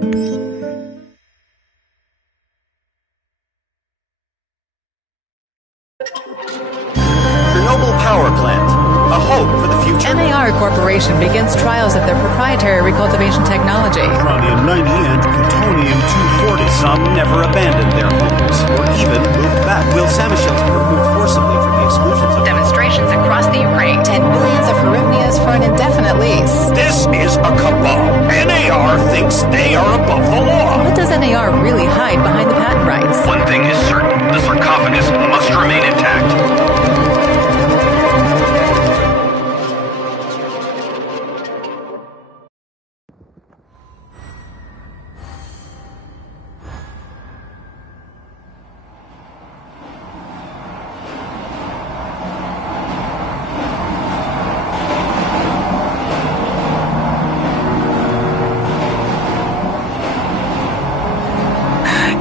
Chernobyl power plant. A hope for the future. NAR Corporation begins trials of their proprietary recultivation technology. Uranium-90 and plutonium-240. Some never abandoned their homes, or even moved back. Will Samishels were removed forcibly from the exclusion zone. Demonstrations across the Ukraine. 10 billions of hryvnias for an indefinite lease. This is a cabal. NAR thinks they are above the law. What does NAR really hide behind the patent rights? One thing is certain. The sarcophagus must remain intact.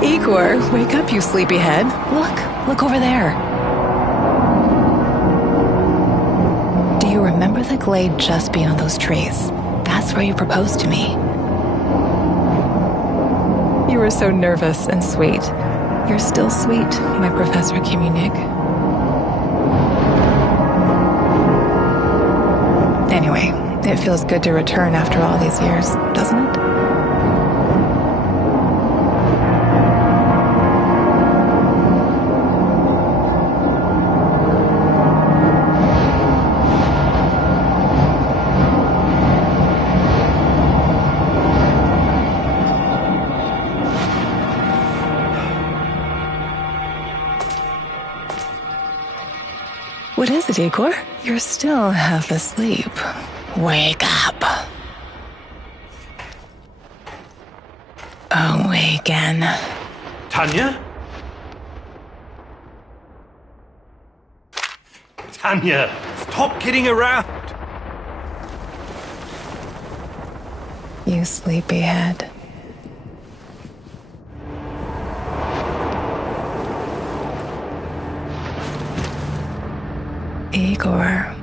Igor, wake up, you sleepyhead. Look over there. Do you remember the glade just beyond those trees? That's where you proposed to me. You were so nervous and sweet. You're still sweet, my Professor Kimunik. Anyway, it feels good to return after all these years, doesn't it? What is it, Igor? You're still half asleep. Wake up. Awaken. Tanya? Tanya, stop kidding around. You sleepyhead. Igor.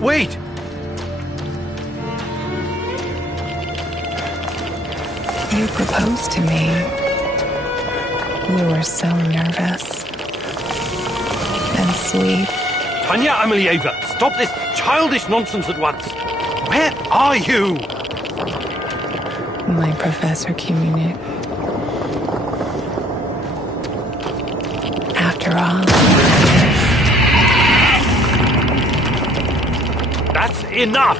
Wait! You proposed to me. You were so nervous. And sweet. Tanya Amelieva, stop this childish nonsense at once. Where are you? My Professor Kimunik. After all, That's enough!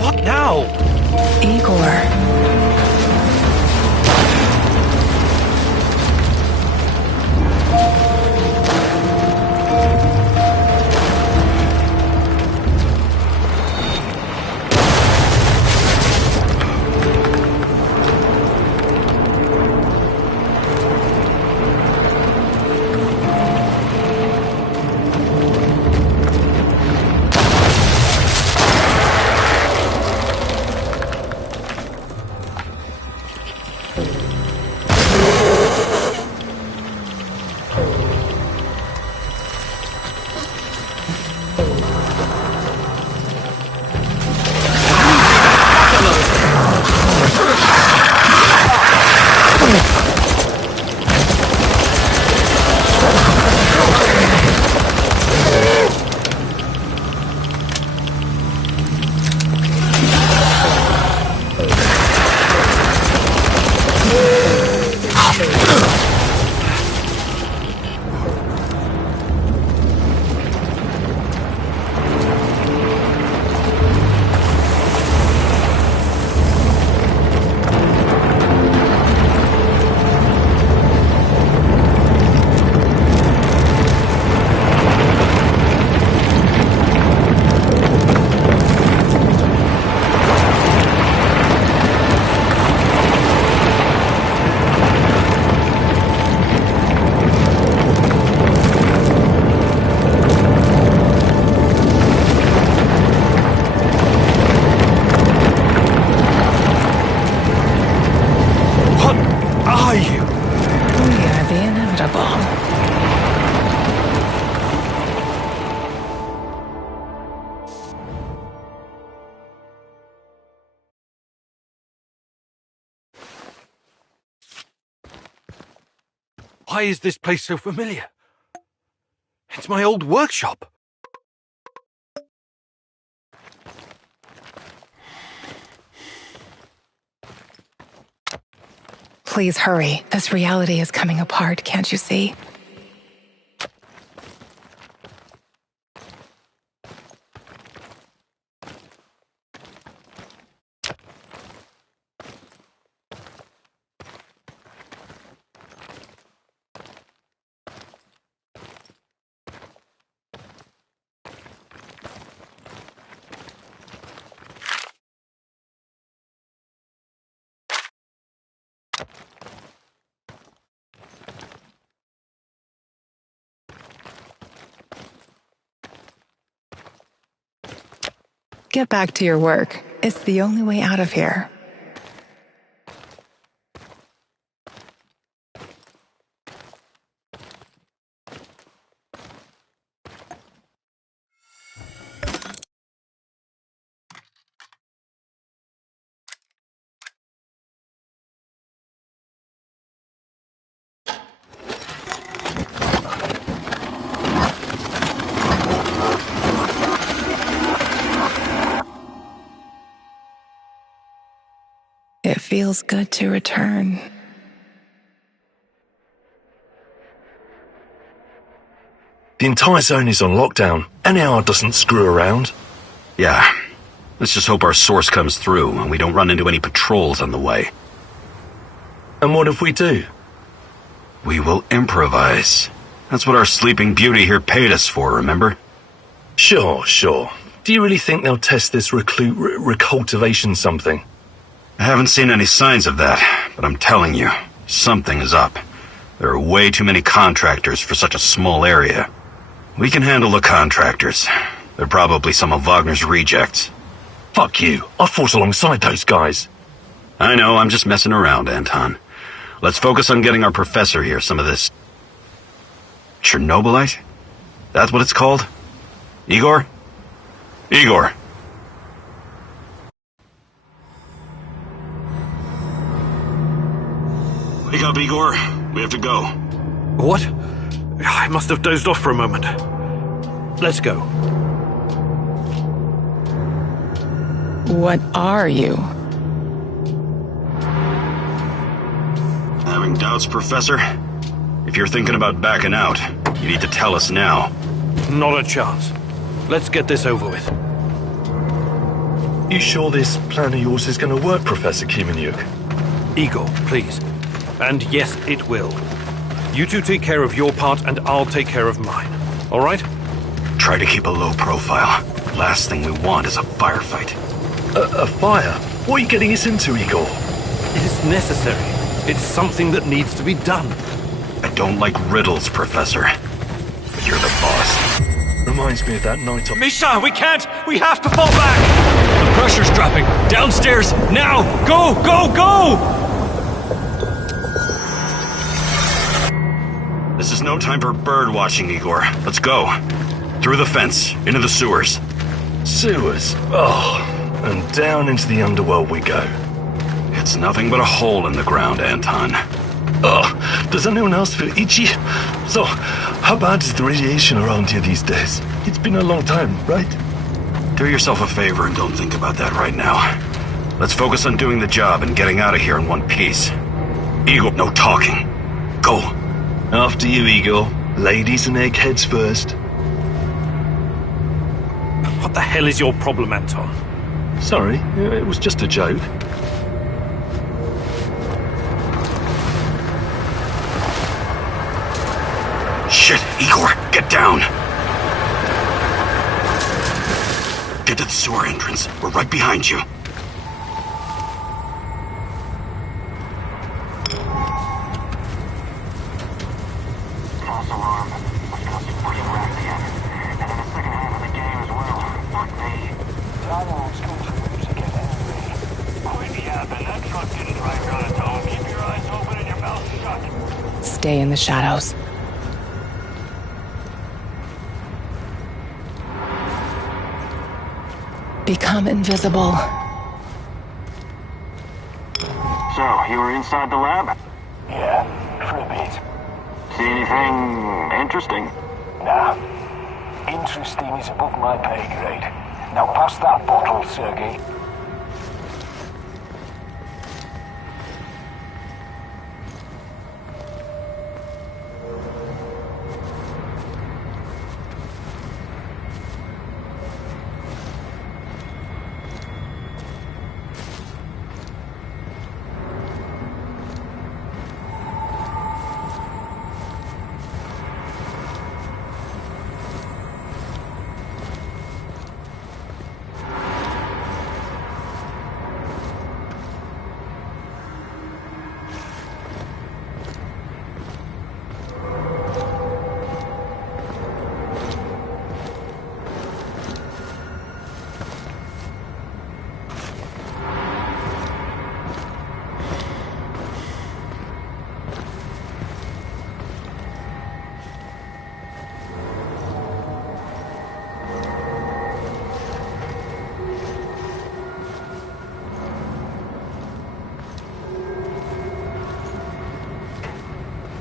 What now? Igor. incredible. Why is this place so familiar? It's my old workshop. Please hurry. This reality is coming apart, can't you see? Get back to your work. It's the only way out of here. It feels good to return. The entire zone is on lockdown. NAR doesn't screw around. Yeah. Let's just hope our source comes through and we don't run into any patrols on the way. And what if we do? We will improvise. That's what our Sleeping Beauty here paid us for, remember? Sure. Do you really think they'll test this recultivation something? I haven't seen any signs of that, but I'm telling you, something is up. There are way too many contractors for such a small area. We can handle the contractors. They're probably some of Wagner's rejects. Fuck you. I fought alongside those guys. I know, I'm just messing around, Anton. Let's focus on getting our professor here some of this... Chernobylite? That's what it's called? Igor? Igor! Wake up, Igor. We have to go. What? I must have dozed off for a moment. Let's go. What are you? Having doubts, Professor? If you're thinking about backing out, you need to tell us now. Not a chance. Let's get this over with. You sure this plan of yours is going to work, Professor Kimenyuk? Igor, please. And yes, it will. You two take care of your part and I'll take care of mine. All right? Try to keep a low profile. Last thing we want is a firefight. A fire? What are you getting us into, Igor? It is necessary. It's something that needs to be done. I don't like riddles, Professor. But you're the boss. Reminds me of that night on... Misha, we can't! We have to fall back! The pressure's dropping. Downstairs, now! Go, go, go! This is no time for bird watching, Igor. Let's go. Through the fence, into the sewers. Sewers? Oh, and down into the underworld we go. It's nothing but a hole in the ground, Anton. Oh, does anyone else feel itchy? So, how bad is the radiation around here these days? It's been a long time, right? Do yourself a favor and don't think about that right now. Let's focus on doing the job and getting out of here in one piece. Igor, no talking. Go. After you, Igor. Ladies and eggheads first. What the hell is your problem, Anton? Sorry, it was just a joke. Shit, Igor, get down! Get to the sewer entrance. We're right behind you. False alarm. Must go fucking wrecked again. And in the second half of the game as well. Fuck me. Dialogue's continuing to get angry. Quit yapping. That truck didn't drive you on its own. Keep your eyes open and your mouth shut. Stay in the shadows. Become invisible. So, you were inside the lab? Yeah, for a bit. See anything interesting? Nah. Interesting is above my pay grade. Now pass that bottle, Sergey.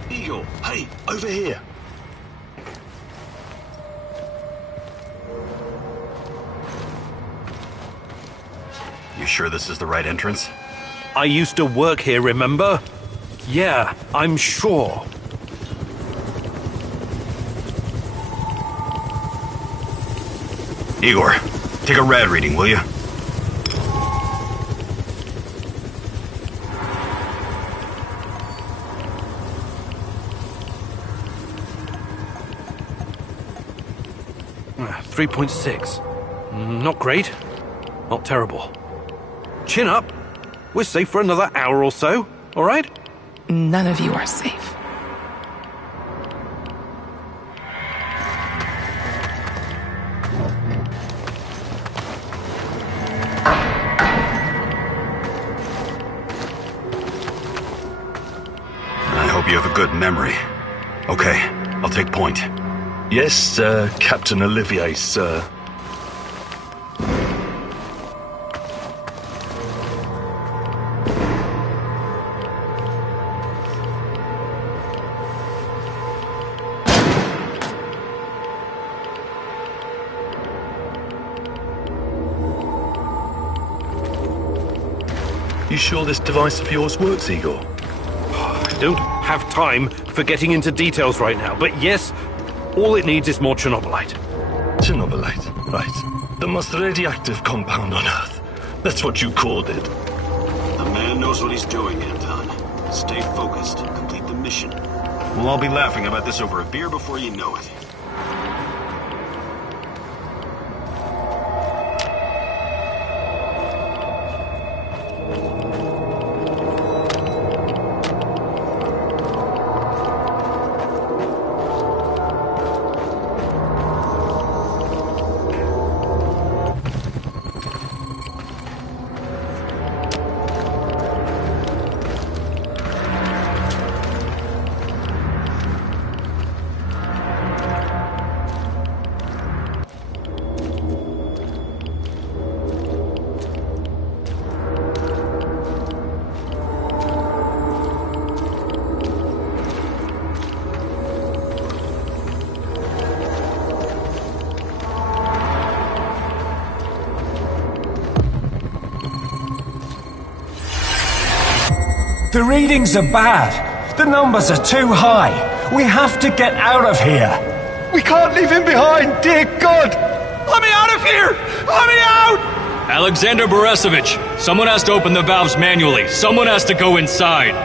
Eagle, hey, over here. You sure this is the right entrance? I used to work here, remember? Yeah, I'm sure. Igor, take a rad reading, will you? Ah, 3.6. Not great. Not terrible. Chin up. We're safe for another hour or so, all right? None of you are safe. I hope you have a good memory. Okay, I'll take point. Yes, Captain Olivier, sir. You sure this device of yours works, Igor? I don't have time for getting into details right now, but yes, all it needs is more Chernobylite. Chernobylite, right. The most radioactive compound on Earth. That's what you called it. The man knows what he's doing, Anton. Stay focused. Complete the mission. We'll all be laughing about this over a beer before you know it. The readings are bad. The numbers are too high. We have to get out of here. We can't leave him behind, dear God! Let me out of here! Let me out! Alexander Borisovich, someone has to open the valves manually. Someone has to go inside.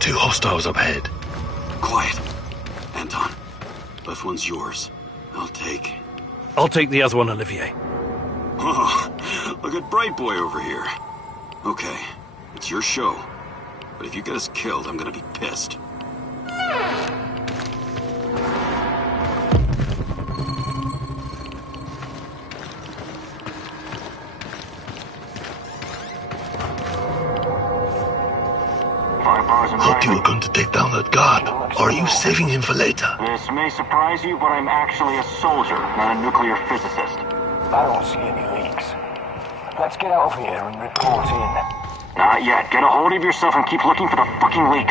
Two hostiles up ahead. Quiet. Anton, left one's yours. I'll take the other one, Olivier. Oh, look at Bright Boy over here. Okay, it's your show. But if you get us killed, I'm gonna be pissed. Hope you were going to take down that guard. Or are you saving him for later? This may surprise you, but I'm actually a soldier, not a nuclear physicist. I don't see any leaks. Let's get out of here and report in. Not yet. Get a hold of yourself and keep looking for the fucking leak.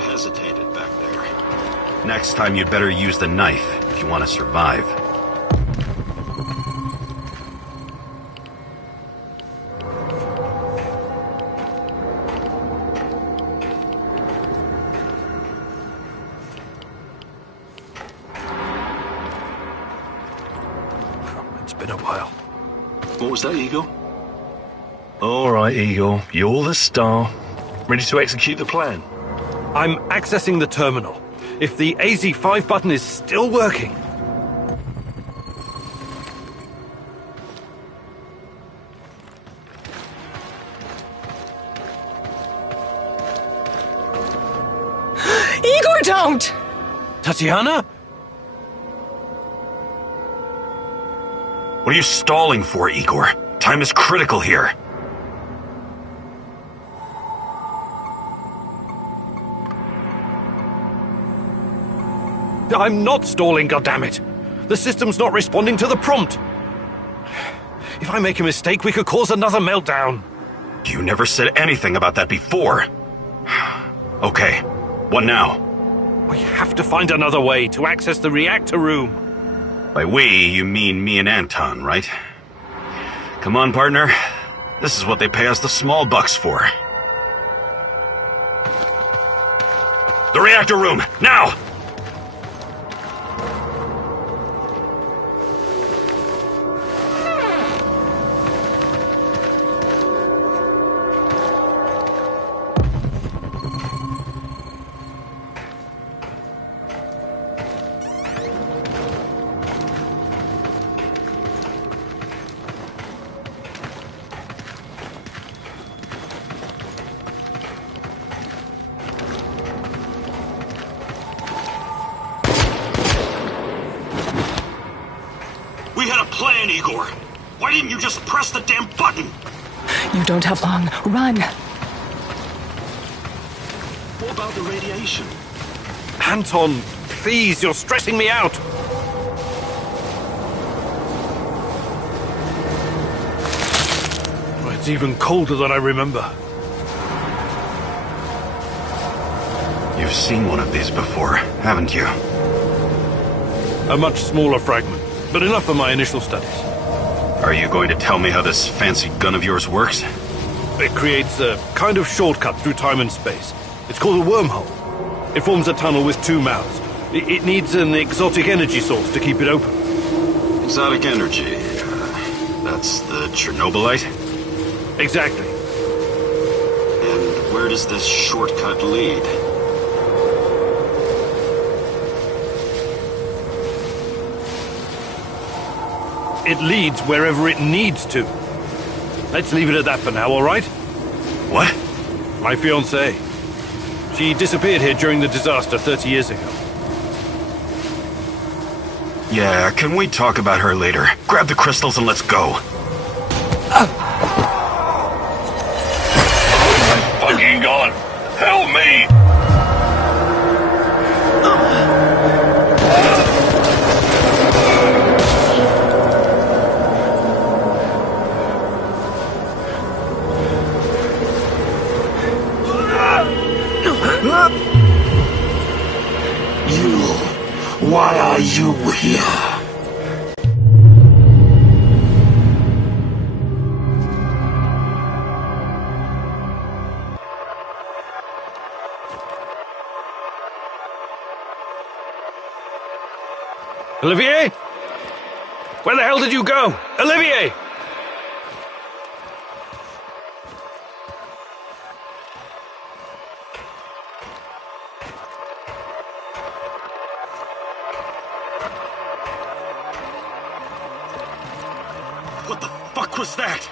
Hesitated back there. Next time you'd better use the knife if you want to survive. It's been a while. What was that, Eagle? All right, Eagle. You're the star. Ready to execute the plan? I'm accessing the terminal. If the AZ5 button is still working... Igor, don't! Tatiana? What are you stalling for, Igor? Time is critical here. I'm not stalling, goddammit! The system's not responding to the prompt! If I make a mistake, we could cause another meltdown. You never said anything about that before. Okay, what now? We have to find another way to access the reactor room. By we, you mean me and Anton, right? Come on, partner. This is what they pay us the small bucks for. The reactor room, now! We had a plan, Igor. Why didn't you just press the damn button? You don't have long. Run! What about the radiation? Anton, please, you're stressing me out. It's even colder than I remember. You've seen one of these before, haven't you? A much smaller fragment, but enough for my initial studies. Are you going to tell me how this fancy gun of yours works? It creates a kind of shortcut through time and space. It's called a wormhole. It forms a tunnel with two mouths. It needs an exotic energy source to keep it open. Exotic energy. That's the Chernobylite? Exactly. And where does this shortcut lead? It leads wherever it needs to. Let's leave it at that for now, all right? What? My fiancée. She disappeared here during the disaster 30 years ago. Yeah, can we talk about her later? Grab the crystals and let's go. Fucking God! Help me! You are you here? Olivier? Where the hell did you go? Olivier! What the fuck was that?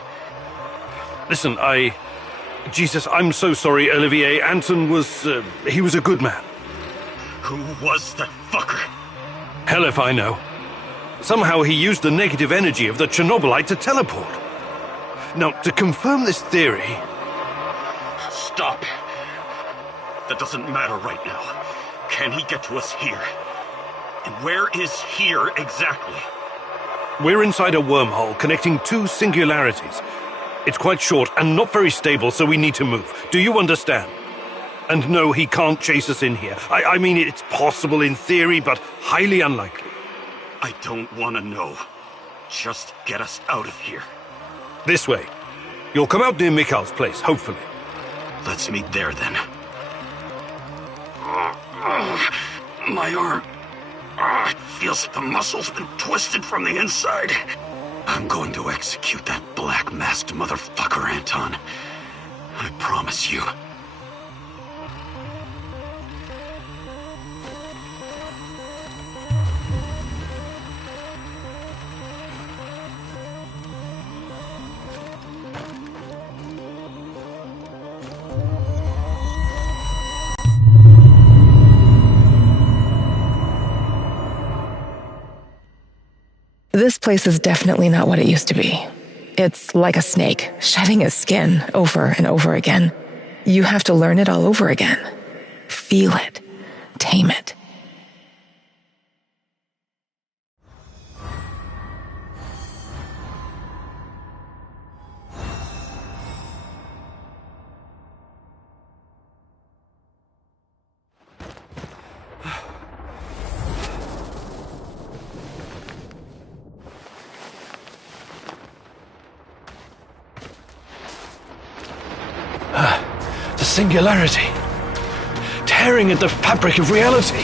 Listen, Jesus, I'm so sorry, Olivier. Anton was, he was a good man. Who was that fucker? Hell if I know. Somehow he used the negative energy of the Chernobylite to teleport. Now, to confirm this theory... Stop. That doesn't matter right now. Can he get to us here? And where is here exactly? We're inside a wormhole connecting two singularities. It's quite short and not very stable, so we need to move. Do you understand? And no, he can't chase us in here. I mean, it's possible in theory, but highly unlikely. I don't want to know. Just get us out of here. This way. You'll come out near Mikhail's place, hopefully. Let's meet there, then. My arm. It feels like the muscle's been twisted from the inside. I'm going to execute that black-masked motherfucker, Anton. I promise you. This place is definitely not what it used to be. It's like a snake, shedding its skin over and over again. You have to learn it all over again. Feel it. Tame it. The singularity. Tearing at the fabric of reality.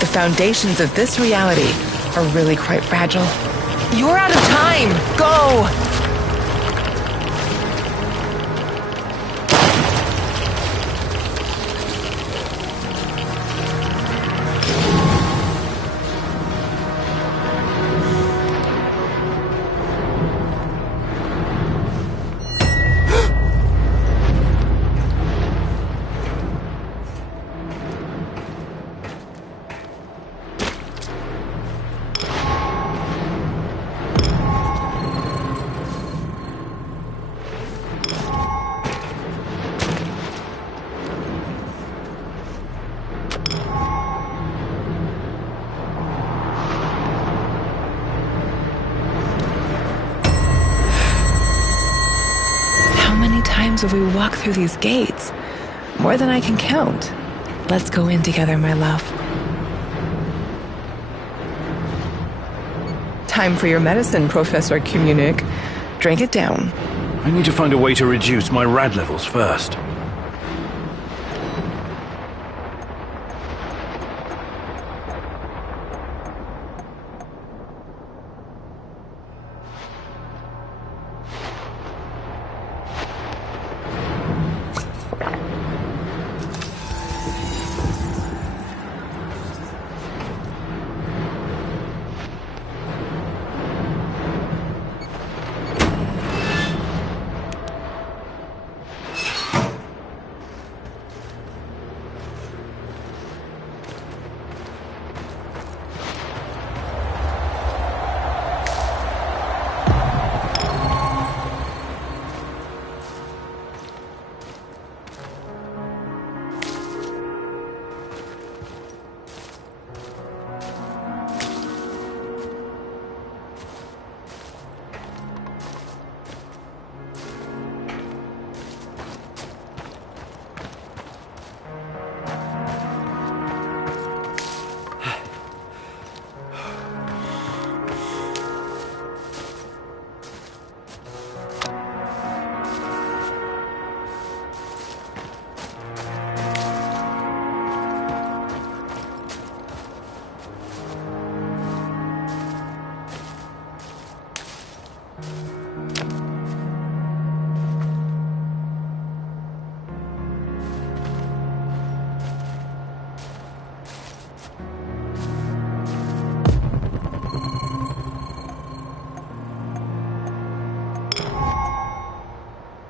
The foundations of this reality are really quite fragile. You're out of time! Go! Have we walked through these gates? More than I can count. Let's go in together, my love. Time for your medicine, Professor Communic. Drink it down. I need to find a way to reduce my rad levels first.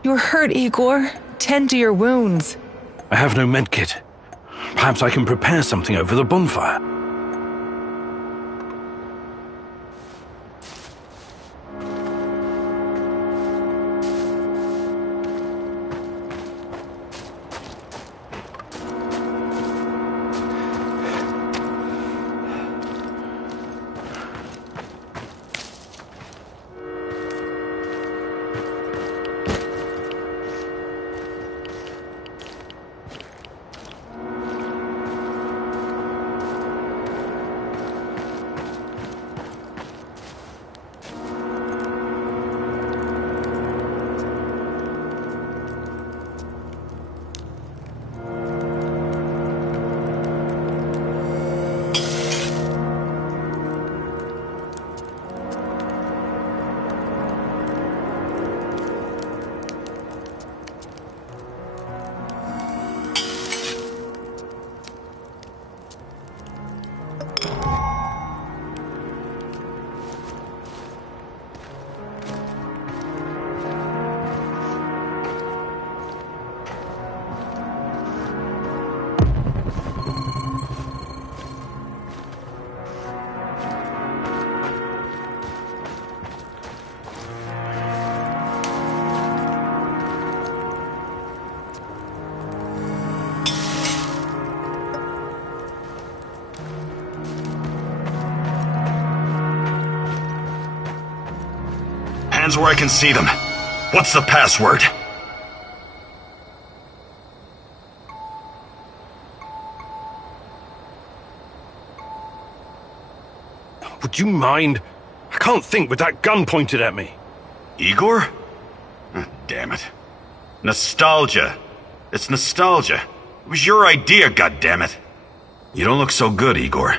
You're hurt, Igor. Tend to your wounds. I have no medkit. Perhaps I can prepare something over the bonfire. Hands where I can see them. What's the password? Would you mind? I can't think with that gun pointed at me. Igor? Damn it. Nostalgia. It's nostalgia. It was your idea, goddammit. You don't look so good, Igor.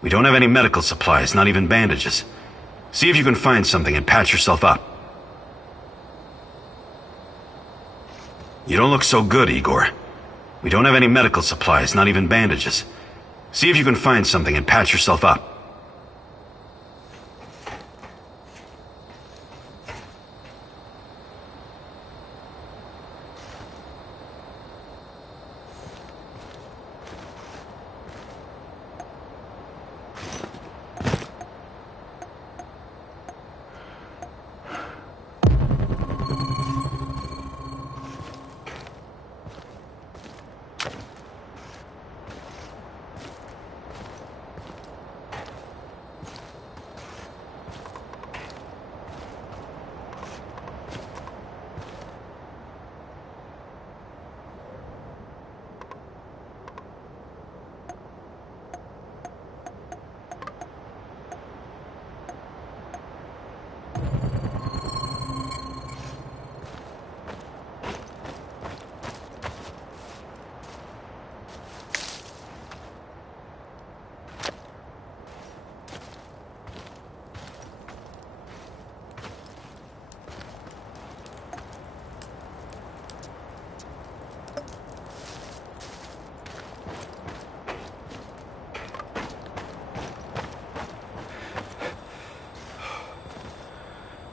We don't have any medical supplies, not even bandages. See if you can find something and patch yourself up. You don't look so good, Igor. We don't have any medical supplies, not even bandages. See if you can find something and patch yourself up.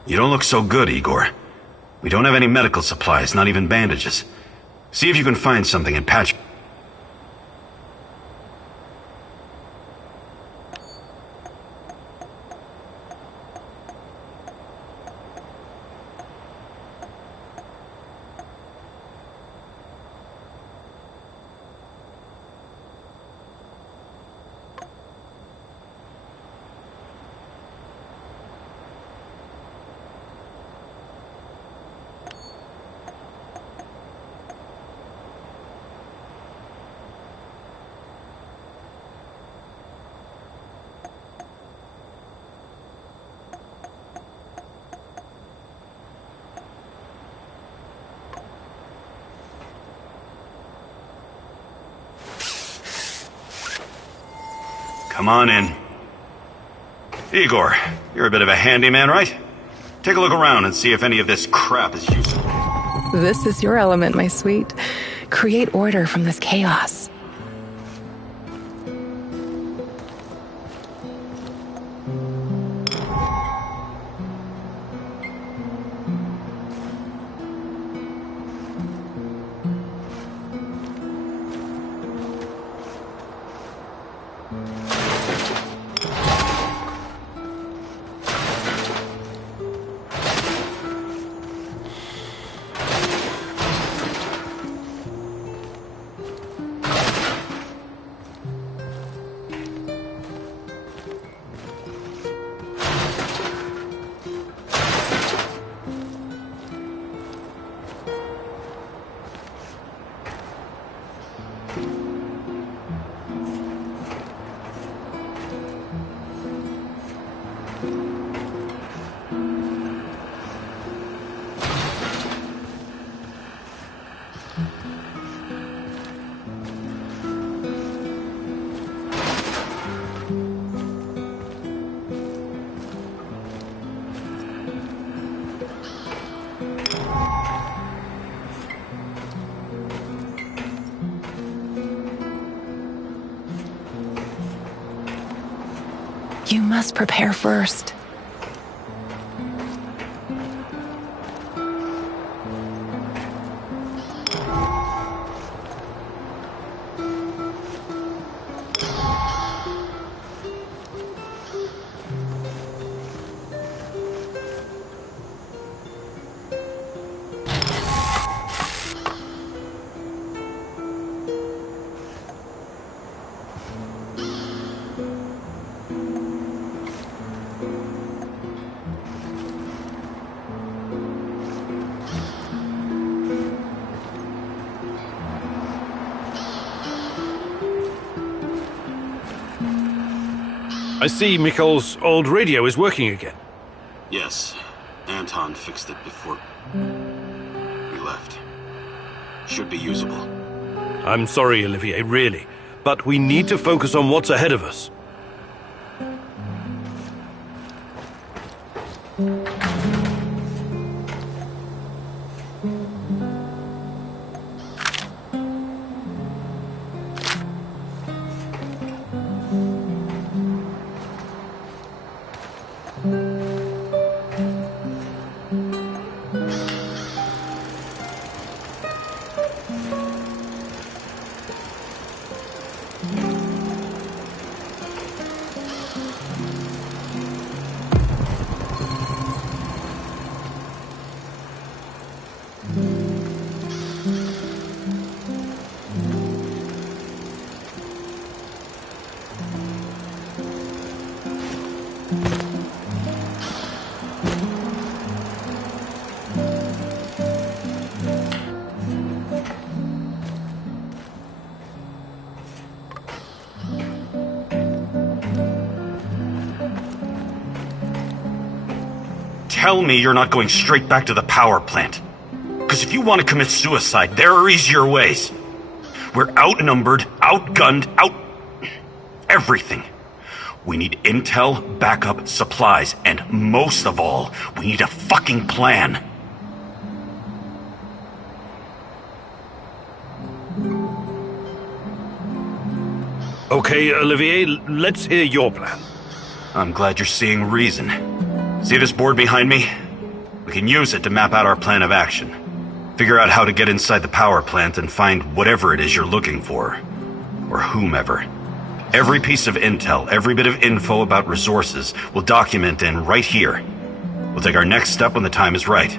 You don't look so good, Igor. We don't have any medical supplies, not even bandages. See if you can find something and patch... Come on in. Igor, you're a bit of a handyman, right? Take a look around and see if any of this crap is useful. This is your element, my sweet. Create order from this chaos. must prepare first. I see Mikol's old radio is working again. Yes, Anton fixed it before we left. Should be usable. I'm sorry, Olivier, really, but we need to focus on what's ahead of us. Tell me you're not going straight back to the power plant. Because if you want to commit suicide, there are easier ways. We're outnumbered, outgunned, everything. We need intel, backup, supplies, and most of all, we need a fucking plan. Okay, Olivier, let's hear your plan. I'm glad you're seeing reason. See this board behind me? We can use it to map out our plan of action. Figure out how to get inside the power plant and find whatever it is you're looking for. Or whomever. Every piece of intel, every bit of info about resources, we'll document in right here. We'll take our next step when the time is right.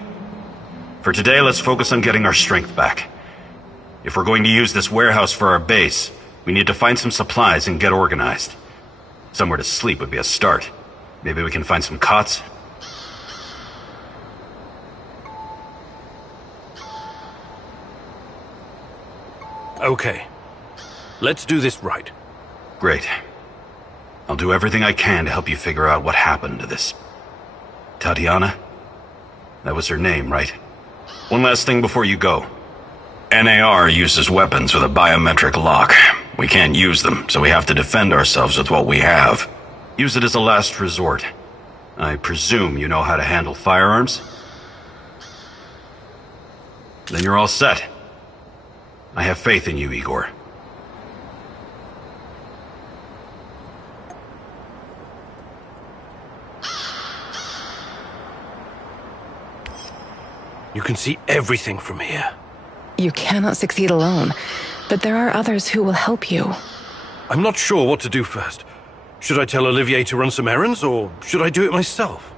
For today, let's focus on getting our strength back. If we're going to use this warehouse for our base, we need to find some supplies and get organized. Somewhere to sleep would be a start. Maybe we can find some cots. Okay. Let's do this right. Great. I'll do everything I can to help you figure out what happened to this Tatiana? That was her name, right? One last thing before you go. NAR uses weapons with a biometric lock. We can't use them, so we have to defend ourselves with what we have. Use it as a last resort. I presume you know how to handle firearms? Then you're all set. I have faith in you, Igor. You can see everything from here. You cannot succeed alone, but there are others who will help you. I'm not sure what to do first. Should I tell Olivier to run some errands, or should I do it myself?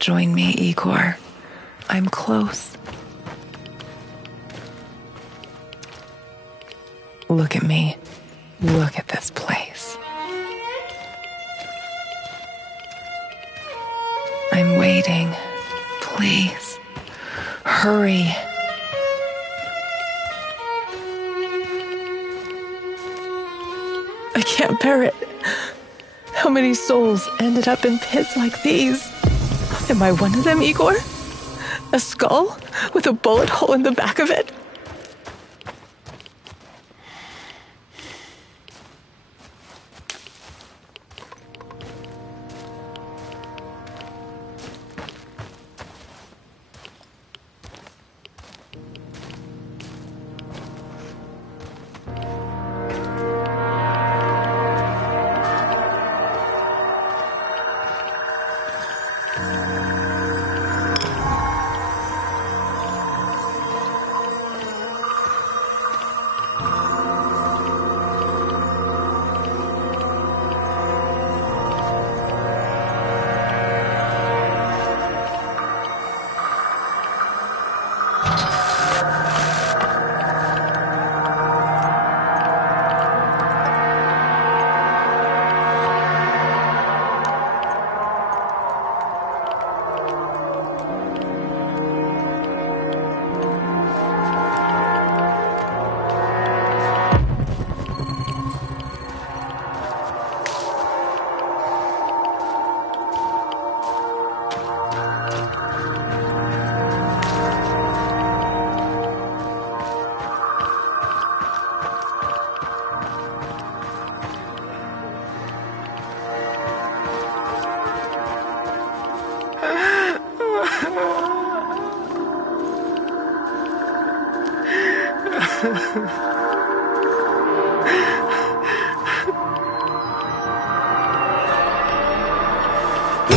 Join me, Igor. I'm close. Look at me. Look at this place. I'm waiting. Please, hurry. I can't bear it. How many souls ended up in pits like these? Am I one of them, Igor? A skull with a bullet hole in the back of it?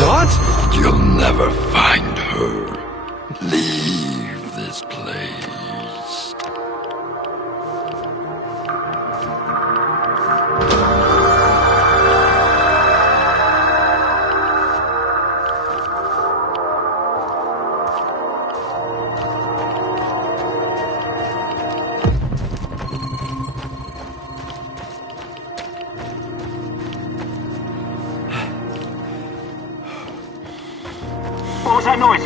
What? You'll never find her. Leave this place. What was that noise?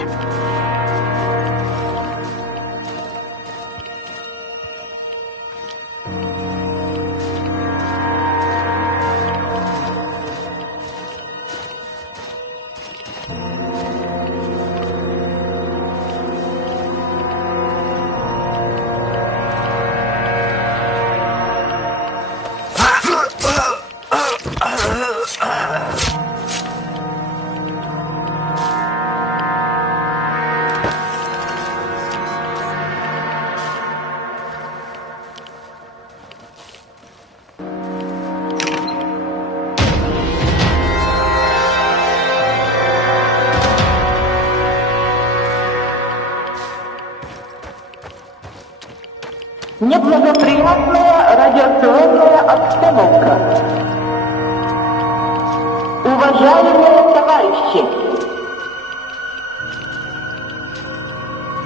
Неблагоприятная радиационная обстановка. Уважаемые товарищи,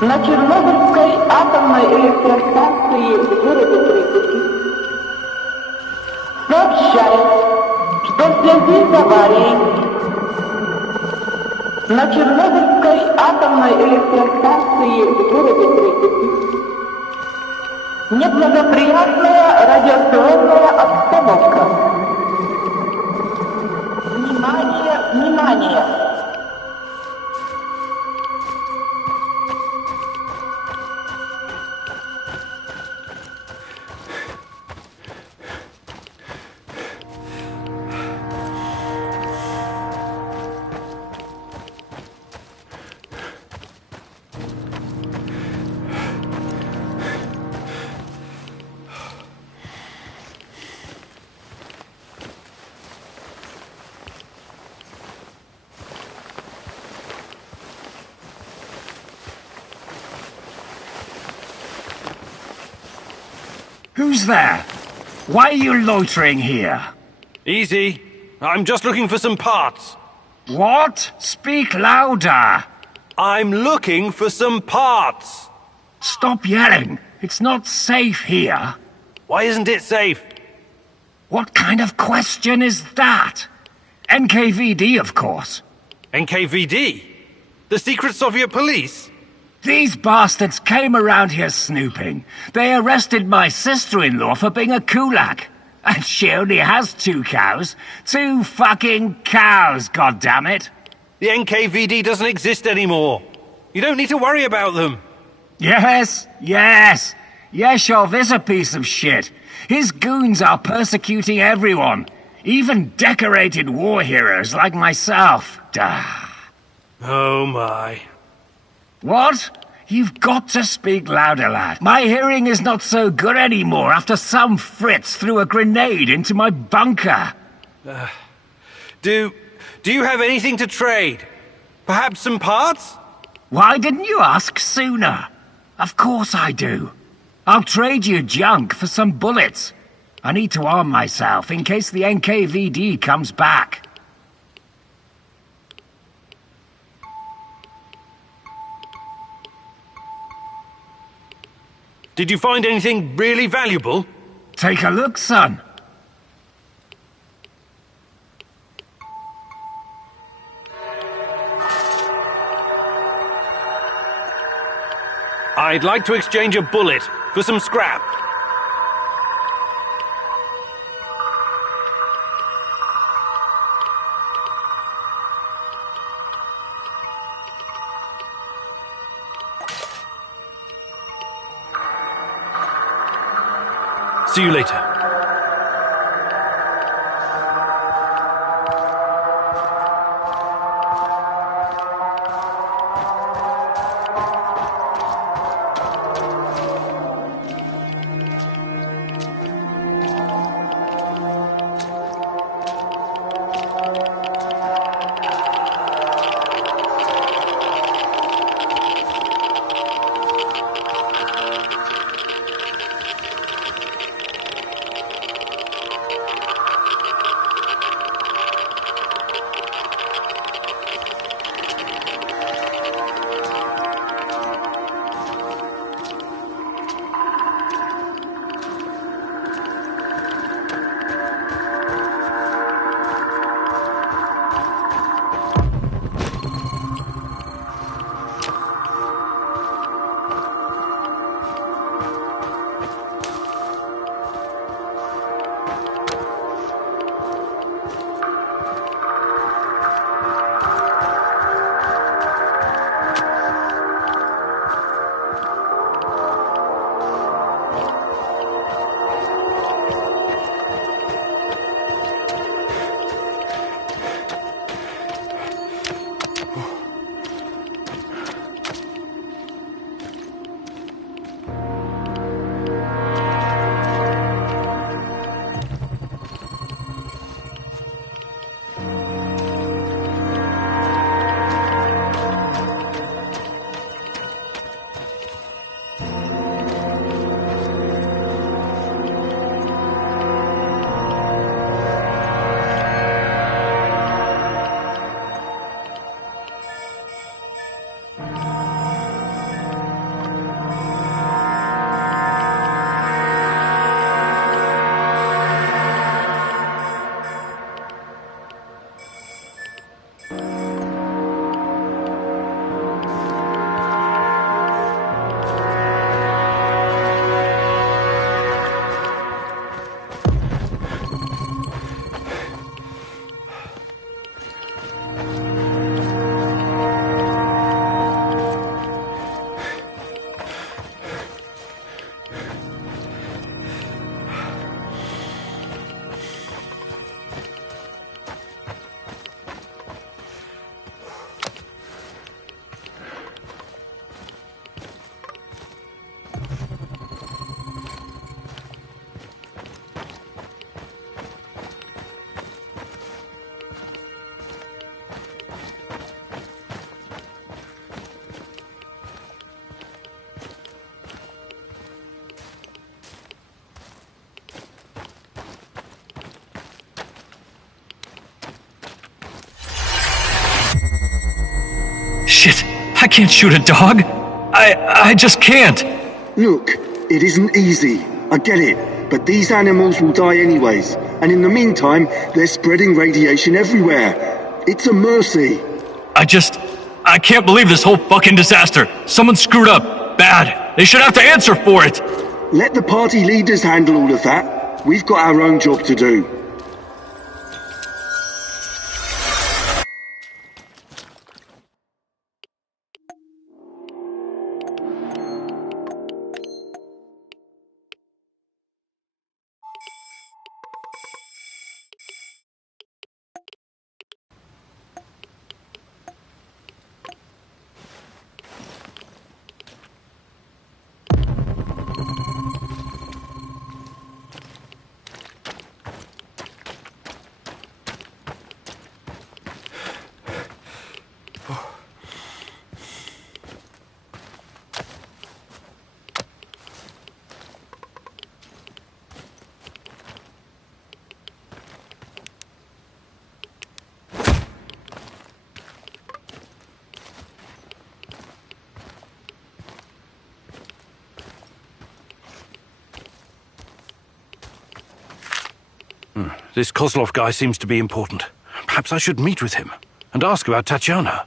на Чернобыльской атомной электростанции в городе Припяти сообщают, Что в связи с аварией на Чернобыльской атомной электростанции в городе Припяти неблагоприятная радиационная обстановка. Внимание, внимание! Who's there? Why are you loitering here? Easy. I'm just looking for some parts. What? Speak louder. I'm looking for some parts. Stop yelling. It's not safe here. Why isn't it safe? What kind of question is that? NKVD, of course. NKVD? The secret Soviet police? These bastards came around here snooping. They arrested my sister-in-law for being a kulak. And she only has 2 cows. 2 fucking cows, goddammit. The NKVD doesn't exist anymore. You don't need to worry about them. Yes, yes. Yeshov is a piece of shit. His goons are persecuting everyone. Even decorated war heroes like myself. Duh. Oh my. What? You've got to speak louder, lad. My hearing is not so good anymore after some Fritz threw a grenade into my bunker. Do you have anything to trade? Perhaps some parts? Why didn't you ask sooner? Of course I do. I'll trade you junk for some bullets. I need to arm myself in case the NKVD comes back. Did you find anything really valuable? Take a look, son. I'd like to exchange a bullet for some scrap. See you later. Shit, I can't shoot a dog. I just can't. Look, it isn't easy. I get it. But these animals will die anyways. And in the meantime, they're spreading radiation everywhere. It's a mercy. I can't believe this whole fucking disaster. Someone screwed up. Bad. They should have to answer for it. Let the party leaders handle all of that. We've got our own job to do. This Kozlov guy seems to be important. Perhaps I should meet with him and ask about Tatiana.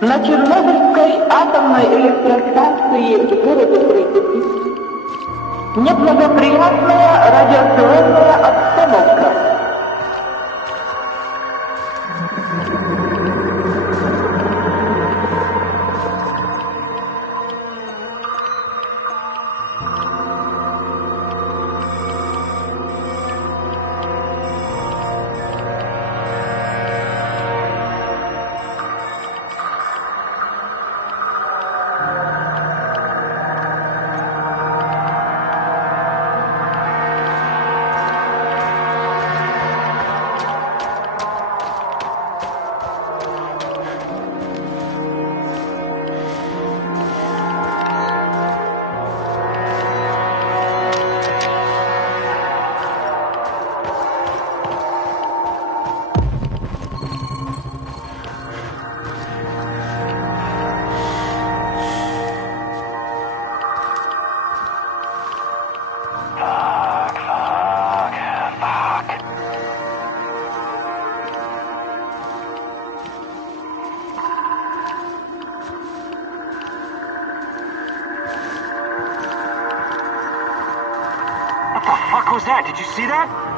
На Чернобыльской атомной электростанции в городе Припяти неблагоприятная радиационная обстановка. was that? Did you see that?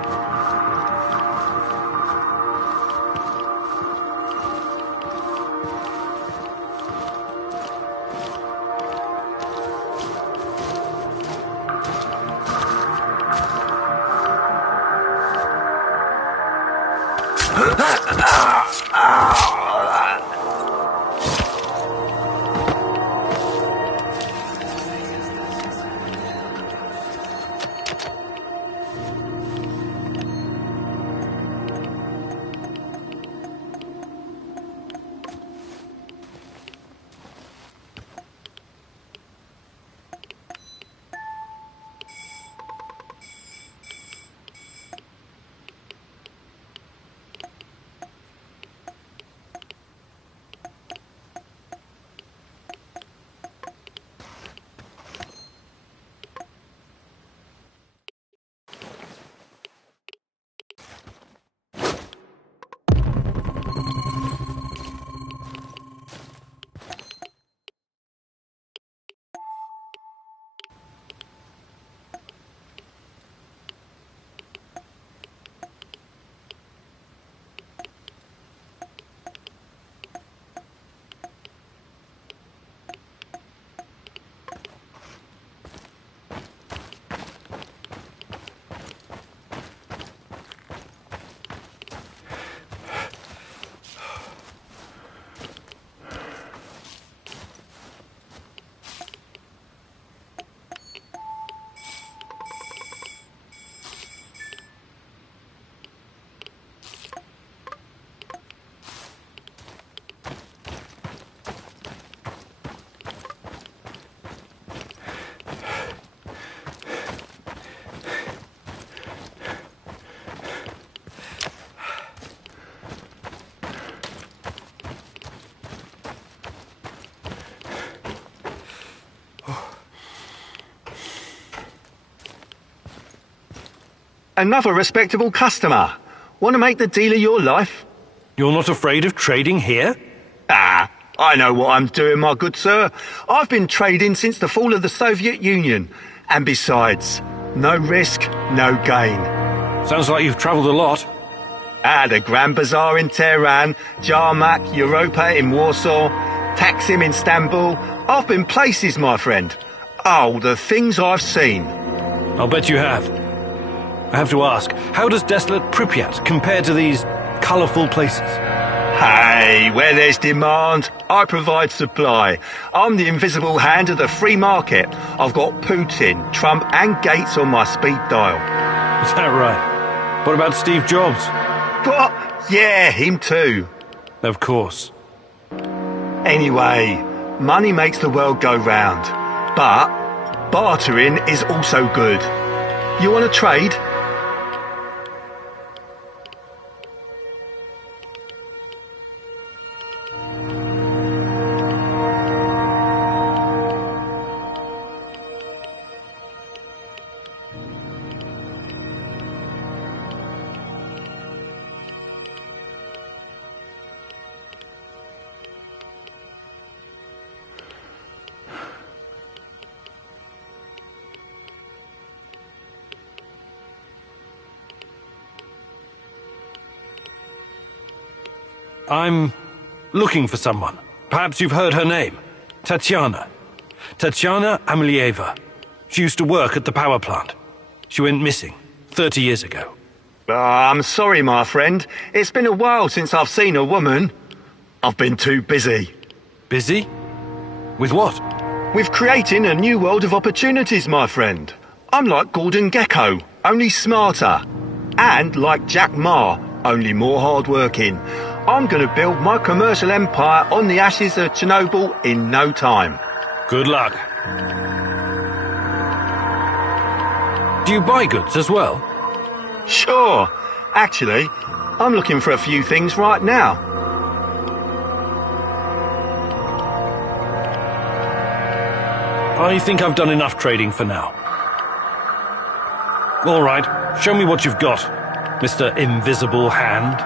Another respectable customer. Want to make the deal of your life? You're not afraid of trading here? Ah, I know what I'm doing, my good sir. I've been trading since the fall of the Soviet Union. And besides, no risk, no gain. Sounds like you've travelled a lot. The Grand Bazaar in Tehran, Jarmak, Europa in Warsaw, Taksim in Istanbul. I've been places, my friend. Oh, the things I've seen. I'll bet you have. I have to ask, how does desolate Pripyat compare to these colourful places? Hey, where there's demand, I provide supply. I'm the invisible hand of the free market. I've got Putin, Trump and Gates on my speed dial. Is that right? What about Steve Jobs? What? Yeah, him too. Of course. Anyway, money makes the world go round. But bartering is also good. You want to trade? I'm looking for someone. Perhaps you've heard her name. Tatiana. Tatiana Amelieva. She used to work at the power plant. She went missing 30 years ago. I'm sorry, my friend. It's been a while since I've seen a woman. I've been too busy. Busy? With what? With creating a new world of opportunities, my friend. I'm like Gordon Gekko, only smarter. And like Jack Ma, only more hard-working. I'm going to build my commercial empire on the ashes of Chernobyl in no time. Good luck. Do you buy goods as well? Sure. Actually, I'm looking for a few things right now. I think I've done enough trading for now. All right, show me what you've got, Mr. Invisible Hand.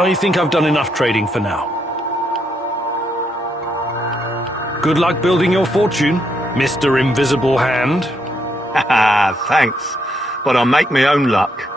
I think I've done enough trading for now. Good luck building your fortune, Mr. Invisible Hand. Haha, thanks. But I'll make my own luck.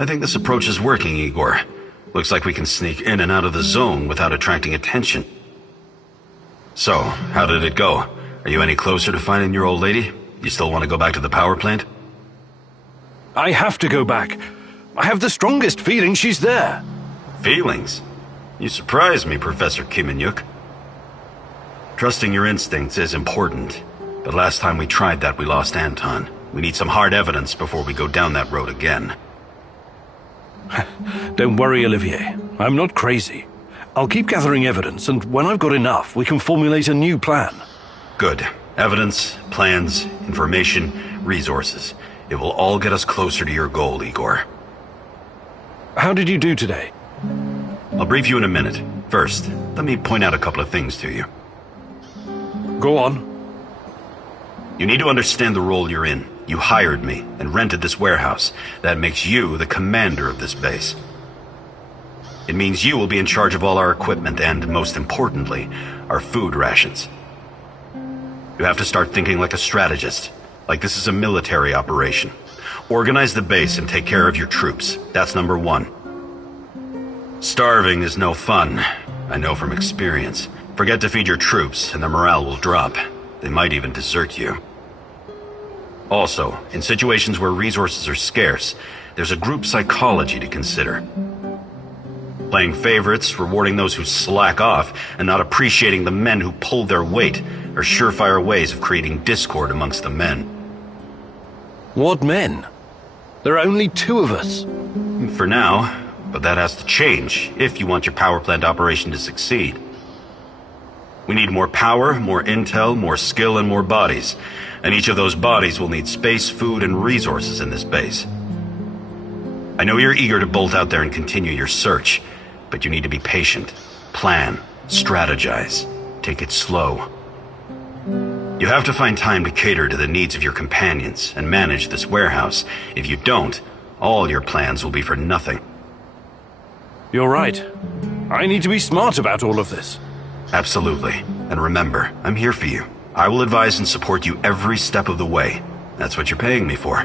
I think this approach is working, Igor. Looks like we can sneak in and out of the zone without attracting attention. So, how did it go? Are you any closer to finding your old lady? You still want to go back to the power plant? I have to go back. I have the strongest feeling she's there. Feelings? You surprise me, Professor Kiminyuk. Trusting your instincts is important, but last time we tried that we lost Anton. We need some hard evidence before we go down that road again. Don't worry, Olivier. I'm not crazy. I'll keep gathering evidence, and when I've got enough, we can formulate a new plan. Good. Evidence, plans, information, resources. It will all get us closer to your goal, Igor. How did you do today? I'll brief you in a minute. First, let me point out a couple of things to you. Go on. You need to understand the role you're in. You hired me and rented this warehouse. That makes you the commander of this base. It means you will be in charge of all our equipment and, most importantly, our food rations. You have to start thinking like a strategist, like this is a military operation. Organize the base and take care of your troops. That's number one. Starving is no fun. I know from experience. Forget to feed your troops and their morale will drop. They might even desert you. Also, in situations where resources are scarce, there's a group psychology to consider. Playing favorites, rewarding those who slack off, and not appreciating the men who pull their weight are surefire ways of creating discord amongst the men. What men? There are only 2 of us. For now, but that has to change if you want your power plant operation to succeed. We need more power, more intel, more skill, and more bodies. And each of those bodies will need space, food, and resources in this base. I know you're eager to bolt out there and continue your search, but you need to be patient, plan, strategize, take it slow. You have to find time to cater to the needs of your companions and manage this warehouse. If you don't, all your plans will be for nothing. You're right. I need to be smart about all of this. Absolutely. And remember, I'm here for you. I will advise and support you every step of the way. That's what you're paying me for.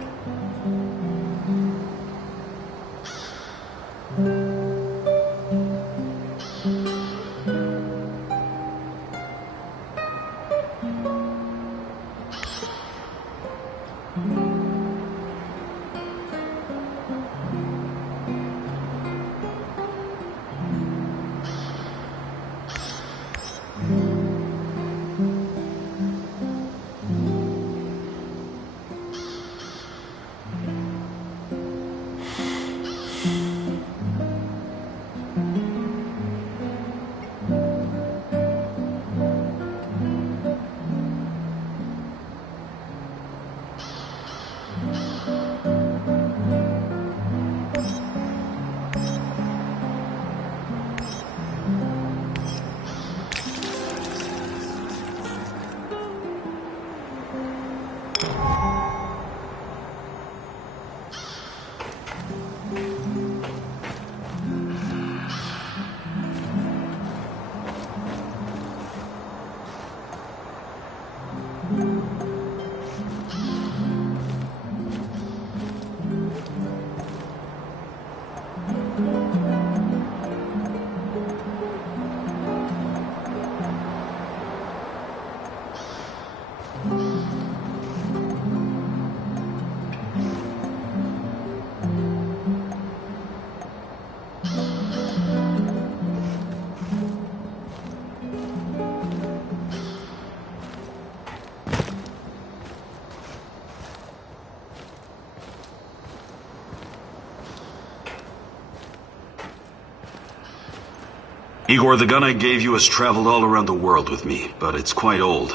Igor, the gun I gave you has traveled all around the world with me, but it's quite old.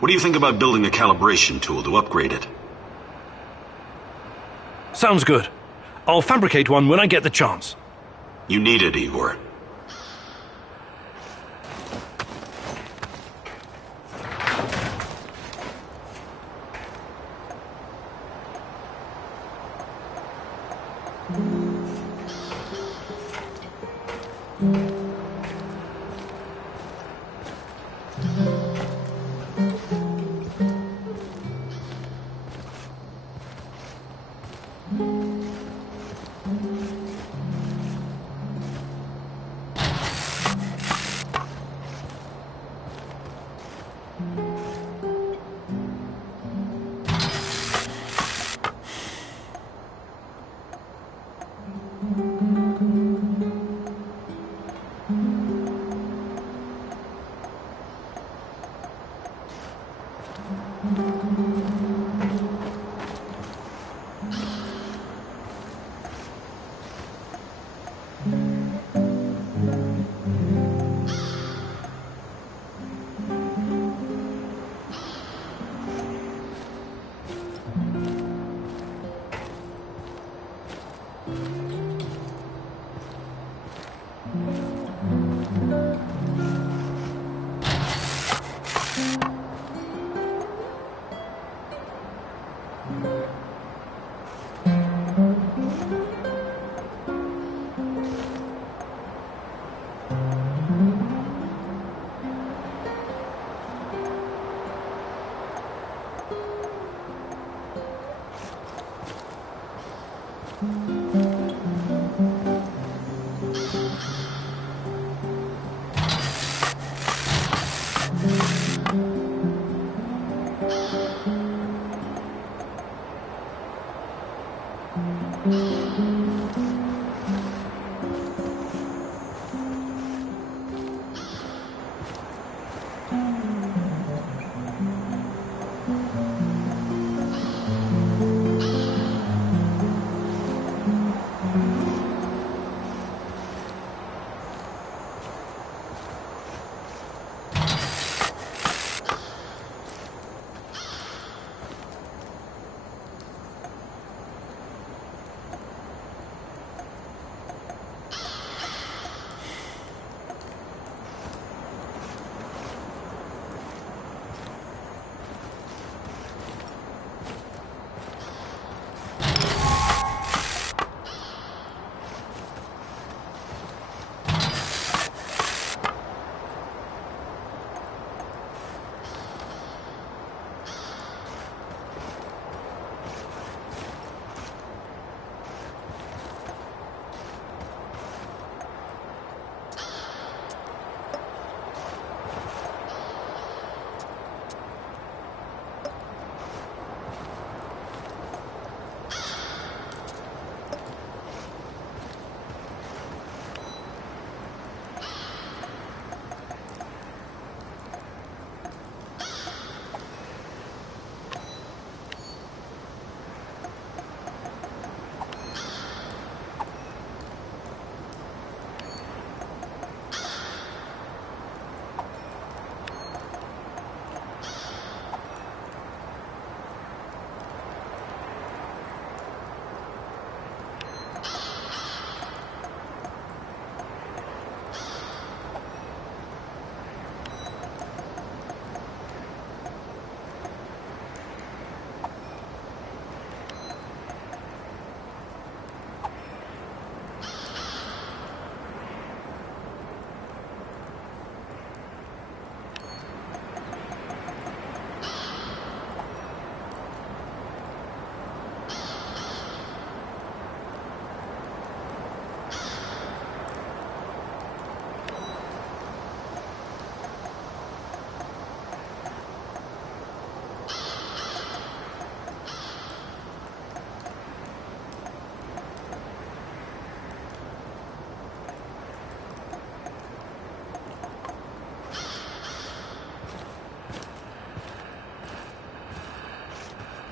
What do you think about building a calibration tool to upgrade it? Sounds good. I'll fabricate one when I get the chance. You need it, Igor.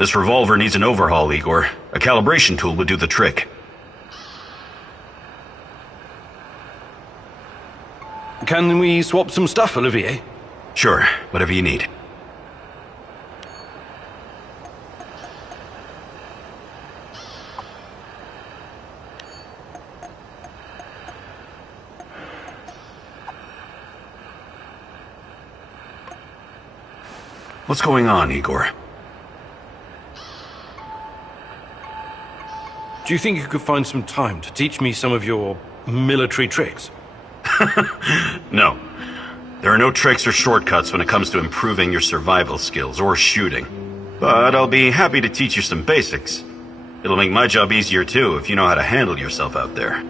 This revolver needs an overhaul, Igor. A calibration tool would do the trick. Can we swap some stuff, Olivier? Sure, whatever you need. What's going on, Igor? Do you think you could find some time to teach me some of your military tricks? No. There are no tricks or shortcuts when it comes to improving your survival skills or shooting. But I'll be happy to teach you some basics. It'll make my job easier too if you know how to handle yourself out there.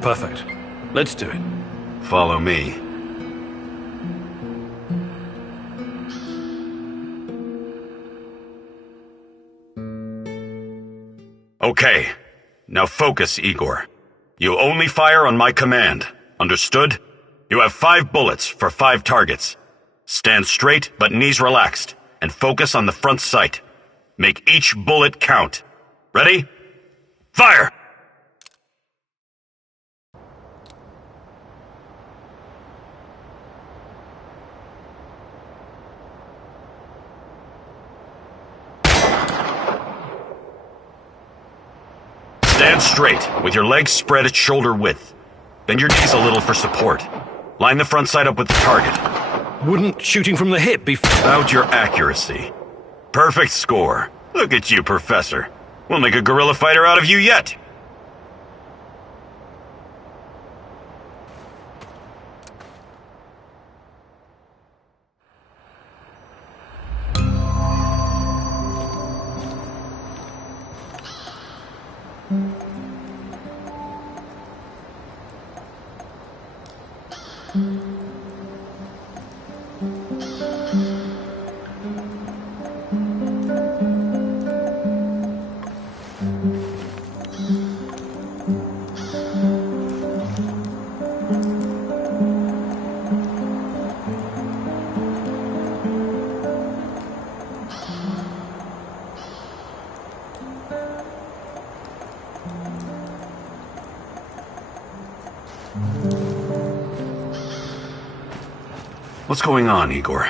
Perfect. Let's do it. Follow me. Okay. Now focus, Igor. You only fire on my command. Understood? You have 5 bullets for 5 targets. Stand straight, but knees relaxed, and focus on the front sight. Make each bullet count. Ready? Fire! Stand straight, with your legs spread at shoulder width. Bend your knees a little for support. Line the front sight up with the target. Wouldn't shooting from the hip be... About your accuracy. Perfect score. Look at you, Professor. We'll make a guerrilla fighter out of you yet. What's going on, Igor?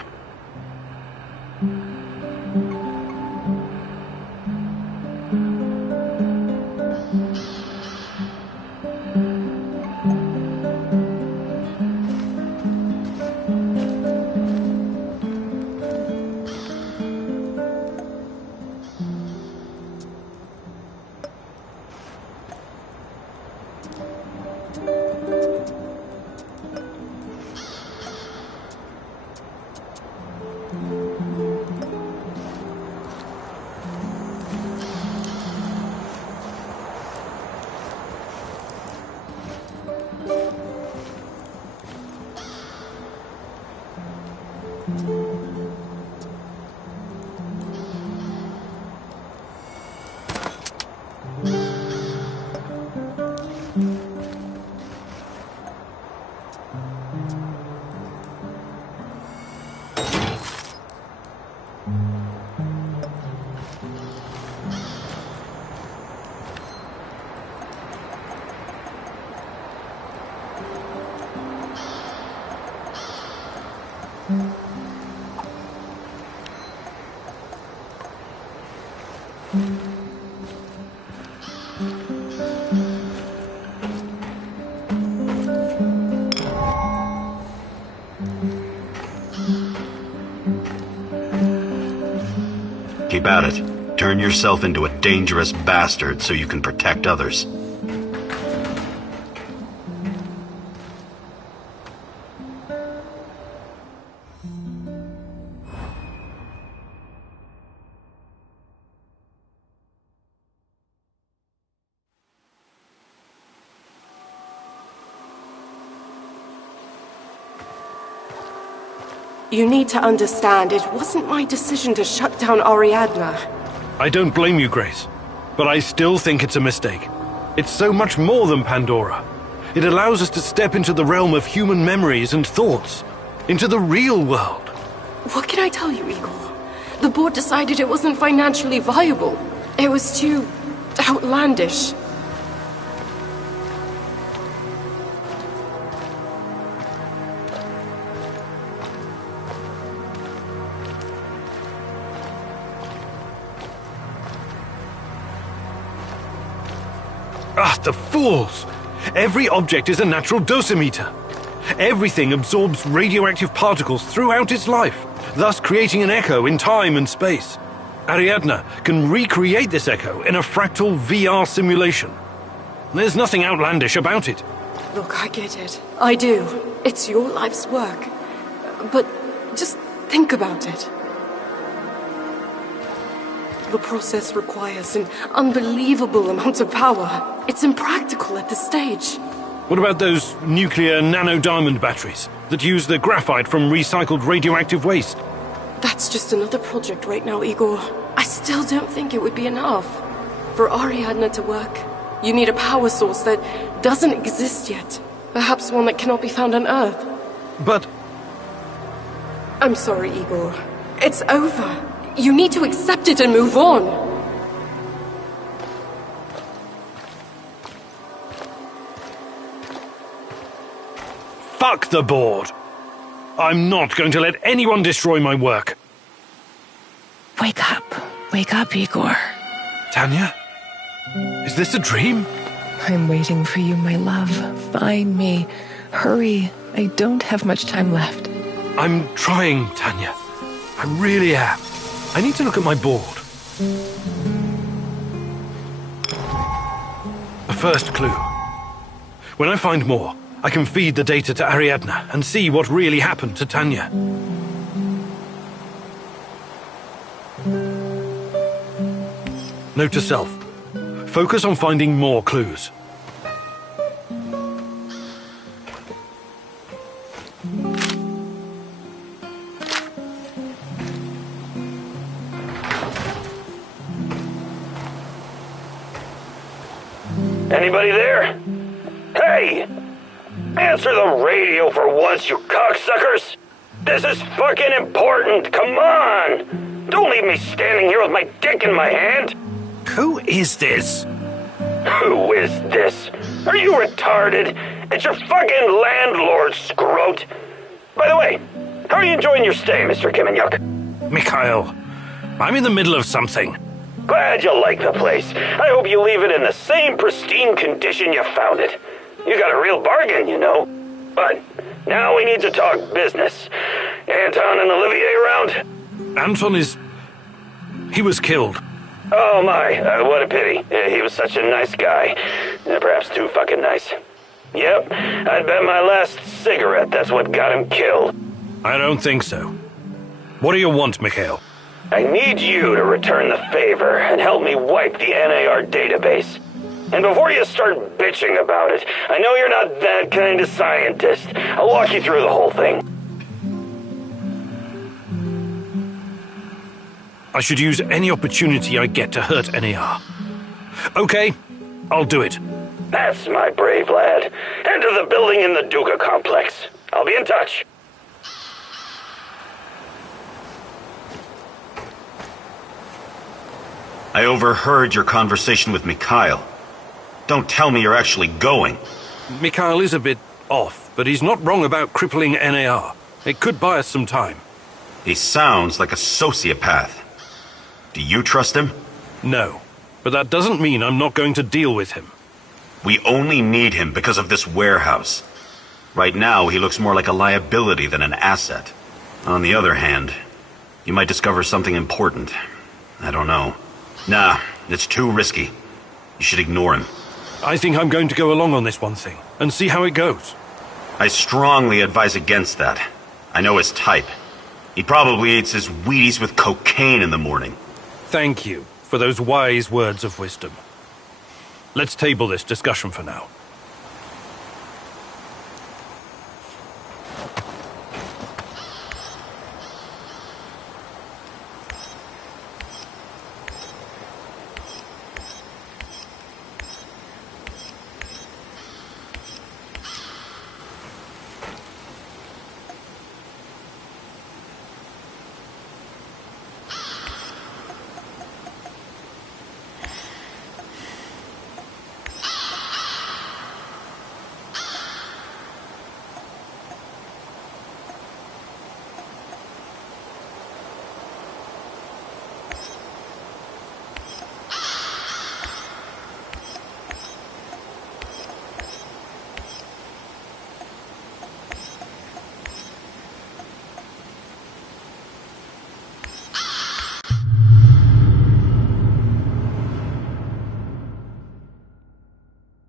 Keep at it. Turn yourself into a dangerous bastard so you can protect others. You need to understand, it wasn't my decision to shut down Ariadna. I don't blame you, Grace, but I still think it's a mistake. It's so much more than Pandora. It allows us to step into the realm of human memories and thoughts, into the real world. What can I tell you, Igor? The board decided it wasn't financially viable. It was too outlandish. Ah, the fools! Every object is a natural dosimeter. Everything absorbs radioactive particles throughout its life, thus creating an echo in time and space. Ariadna can recreate this echo in a fractal VR simulation. There's nothing outlandish about it. Look, I get it. I do. It's your life's work. But just think about it. The process requires an unbelievable amount of power. It's impractical at this stage. What about those nuclear nano-diamond batteries that use the graphite from recycled radioactive waste? That's just another project right now, Igor. I still don't think it would be enough. For Ariadna to work, you need a power source that doesn't exist yet. Perhaps one that cannot be found on Earth. But... I'm sorry, Igor. It's over. You need to accept it and move on. Fuck the board. I'm not going to let anyone destroy my work. Wake up. Wake up, Igor. Tanya? Is this a dream? I'm waiting for you, my love. Find me. Hurry. I don't have much time left. I'm trying, Tanya. I really am. I need to look at my board. A first clue. When I find more, I can feed the data to Ariadna and see what really happened to Tanya. Note to self. Focus on finding more clues. Anybody there? Hey! Answer the radio for once, you cocksuckers! This is fucking important, come on! Don't leave me standing here with my dick in my hand! Who is this? Who is this? Are you retarded? It's your fucking landlord, scrote! By the way, how are you enjoying your stay, Mr. Kiminyuk? Mikhail, I'm in the middle of something. Glad you like the place. I hope you leave it in the same pristine condition you found it. You got a real bargain, you know. But now we need to talk business. Anton and Olivier around? Anton is... he was killed. Oh my, what a pity. He was such a nice guy. Perhaps too fucking nice. Yep, I'd bet my last cigarette that's what got him killed. I don't think so. What do you want, Mikhail? I need you to return the favor and help me wipe the NAR database. And before you start bitching about it, I know you're not that kind of scientist. I'll walk you through the whole thing. I should use any opportunity I get to hurt NAR. Okay, I'll do it. That's my brave lad. Enter the building in the Duca complex. I'll be in touch. I overheard your conversation with Mikhail. Don't tell me you're actually going. Mikhail is a bit off, but he's not wrong about crippling NAR. It could buy us some time. He sounds like a sociopath. Do you trust him? No, but that doesn't mean I'm not going to deal with him. We only need him because of this warehouse. Right now, he looks more like a liability than an asset. On the other hand, you might discover something important. I don't know. Nah, it's too risky. You should ignore him. I think I'm going to go along on this one thing, and see how it goes. I strongly advise against that. I know his type. He probably eats his Wheaties with cocaine in the morning. Thank you for those wise words of wisdom. Let's table this discussion for now.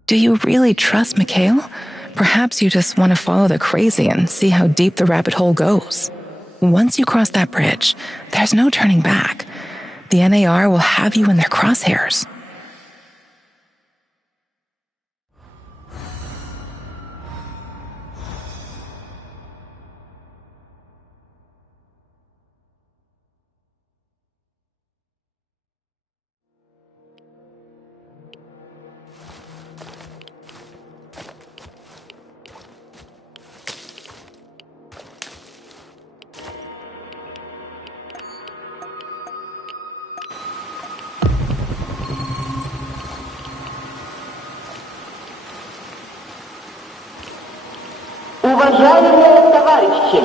Do you really trust Mikhail? Perhaps you just want to follow the crazy and see how deep the rabbit hole goes. Once you cross that bridge, there's no turning back. The NAR will have you in their crosshairs. Уважаемые товарищи,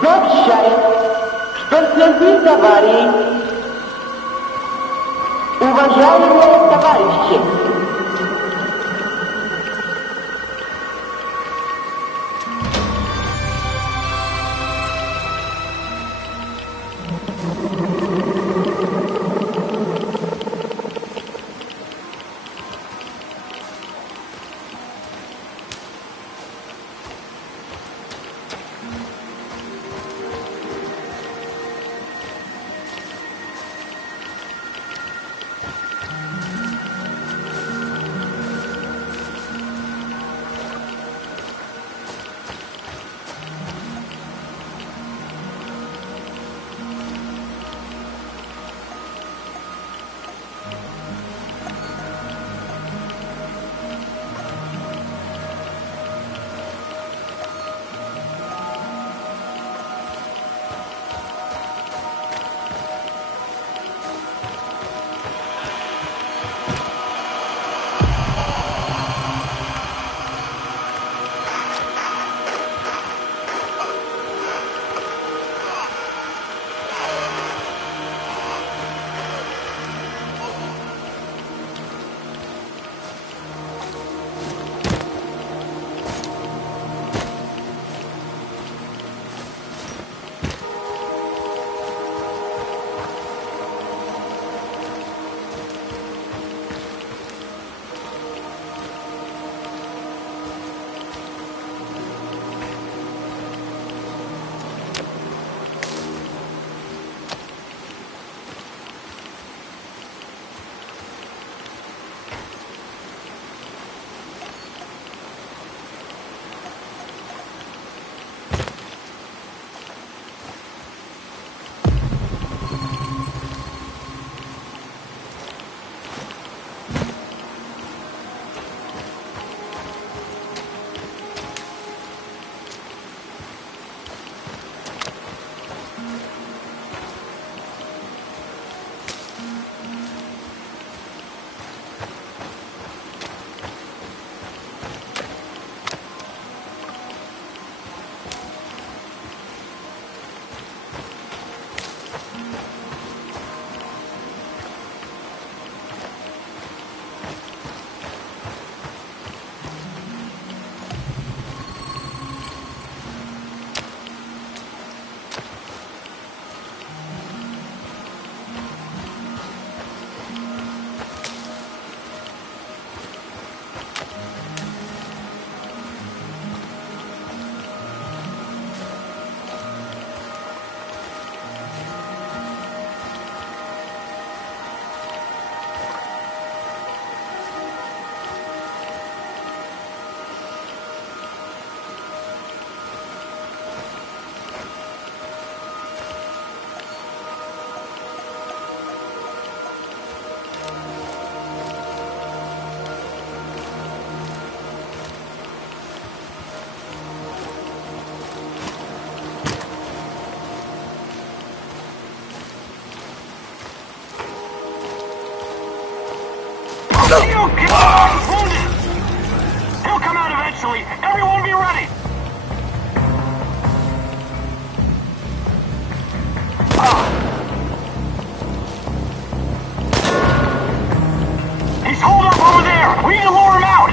сообщаю, что в связи с аварией, уважаемые товарищи, Wounded! He'll come out eventually. Everyone be ready! He's holed up over there! We need to lure him out!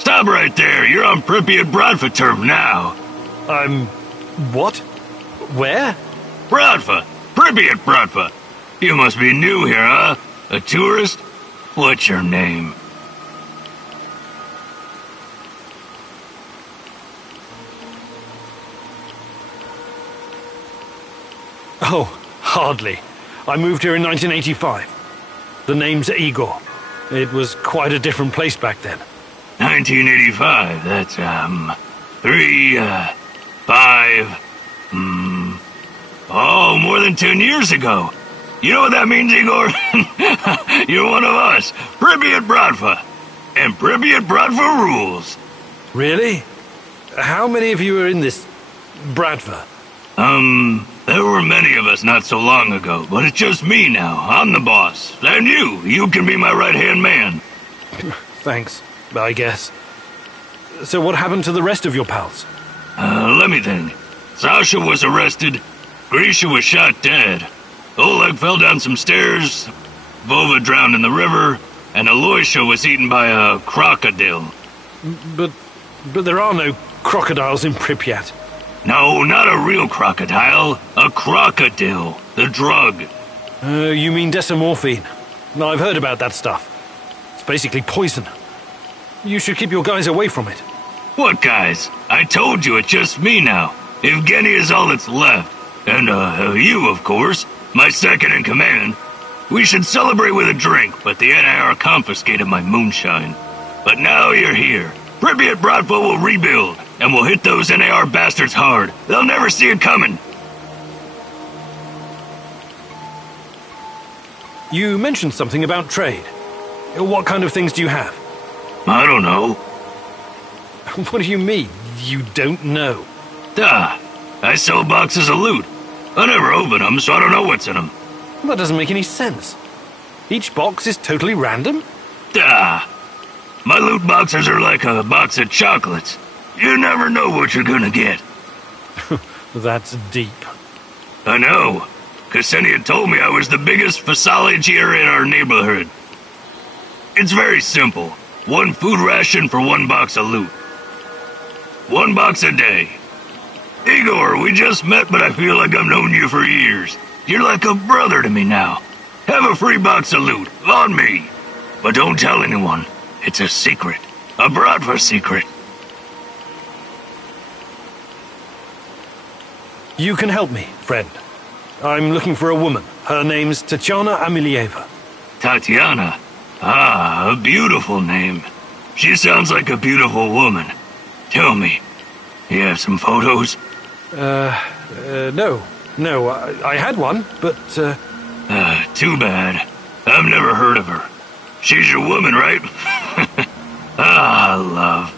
Stop right there. You're on Pripyat Bratva turf now. What? Where? Bratva. Pripyat Bratva. You must be new here, huh? A tourist? What's your name? Oh, hardly. I moved here in 1985. The name's Igor. It was quite a different place back then. 1985, that's, more than 10 years ago. You know what that means, Igor? You're one of us, Pripyat Bratva. And Pripyat Bratva rules. Really? How many of you are in this Bratva? There were many of us not so long ago, but it's just me now. I'm the boss. And you can be my right-hand man. Thanks, I guess. So what happened to the rest of your pals? Let me think. Sasha was arrested. Grisha was shot dead. Oleg fell down some stairs. Vova drowned in the river. And Aloysia was eaten by a crocodile. But there are no crocodiles in Pripyat. No, not a real crocodile. A crocodile. The drug. You mean decimorphine. I've heard about that stuff. It's basically poison. You should keep your guys away from it. What guys? I told you it's just me now. Evgeny is all that's left. And, you, of course. My second in command. We should celebrate with a drink, but the NIR confiscated my moonshine. But now you're here. Pripyat Bratva will rebuild, and we'll hit those NAR bastards hard. They'll never see it coming. You mentioned something about trade. What kind of things do you have? I don't know. What do you mean, you don't know? Duh. I sell boxes of loot. I never open them, so I don't know what's in them. That doesn't make any sense. Each box is totally random? Duh. My loot boxes are like a box of chocolates. You never know what you're gonna get. That's deep. I know. Ksenia told me I was the biggest phasalliager in our neighborhood. It's very simple. 1 food ration for 1 box of loot. 1 box a day. Igor, we just met, but I feel like I've known you for years. You're like a brother to me now. Have a free box of loot, on me. But don't tell anyone. It's a secret. A Bratva secret. You can help me, friend. I'm looking for a woman. Her name's Tatiana Amelieva. Tatiana? Ah, a beautiful name. She sounds like a beautiful woman. Tell me, you have some photos? No. I had one, but, Too bad. I've never heard of her. She's your woman, right? Love.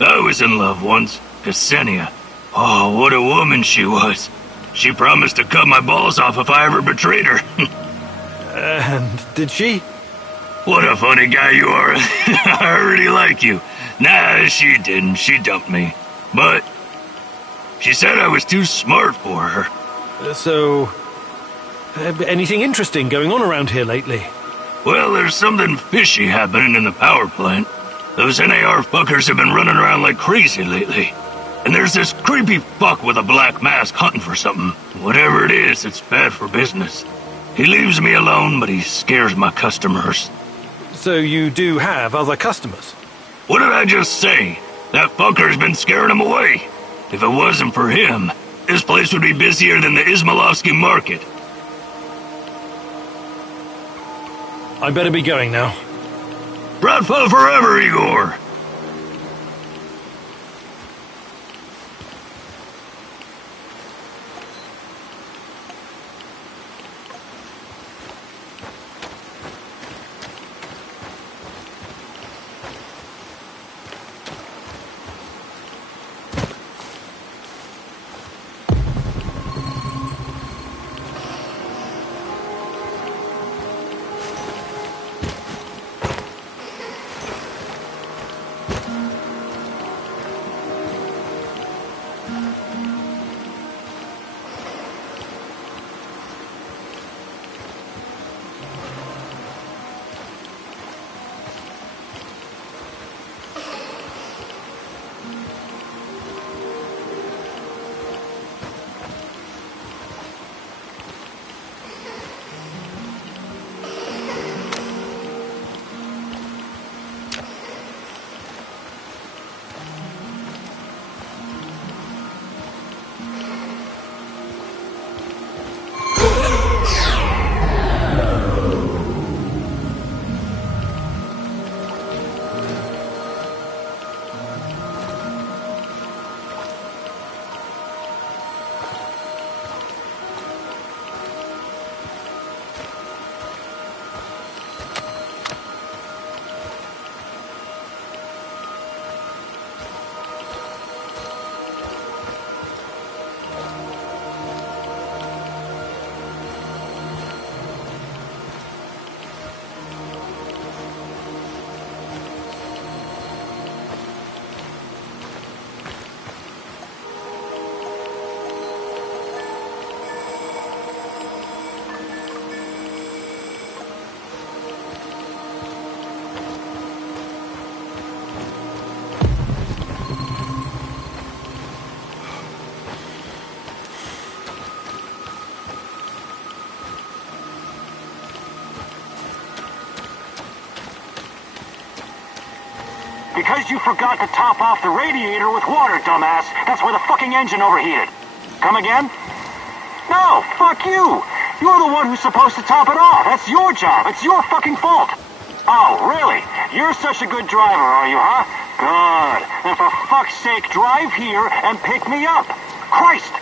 I was in love once. Ksenia. Oh, what a woman she was. She promised to cut my balls off if I ever betrayed her. And did she? What a funny guy you are. I already like you. Nah, she didn't. She dumped me. But she said I was too smart for her. So, anything interesting going on around here lately? Well, there's something fishy happening in the power plant. Those NAR fuckers have been running around like crazy lately. And there's this creepy fuck with a black mask hunting for something. Whatever it is, it's bad for business. He leaves me alone, but he scares my customers. So you do have other customers? What did I just say? That fucker's been scaring them away. If it wasn't for him, this place would be busier than the Izmailovsky market. I better be going now. Bratva forever, Igor! Because you forgot to top off the radiator with water, dumbass. That's why the fucking engine overheated. Come again? No, fuck you. You're the one who's supposed to top it off. That's your job. It's your fucking fault. Oh, really? You're such a good driver, are you, huh? Good. And for fuck's sake, drive here and pick me up. Christ!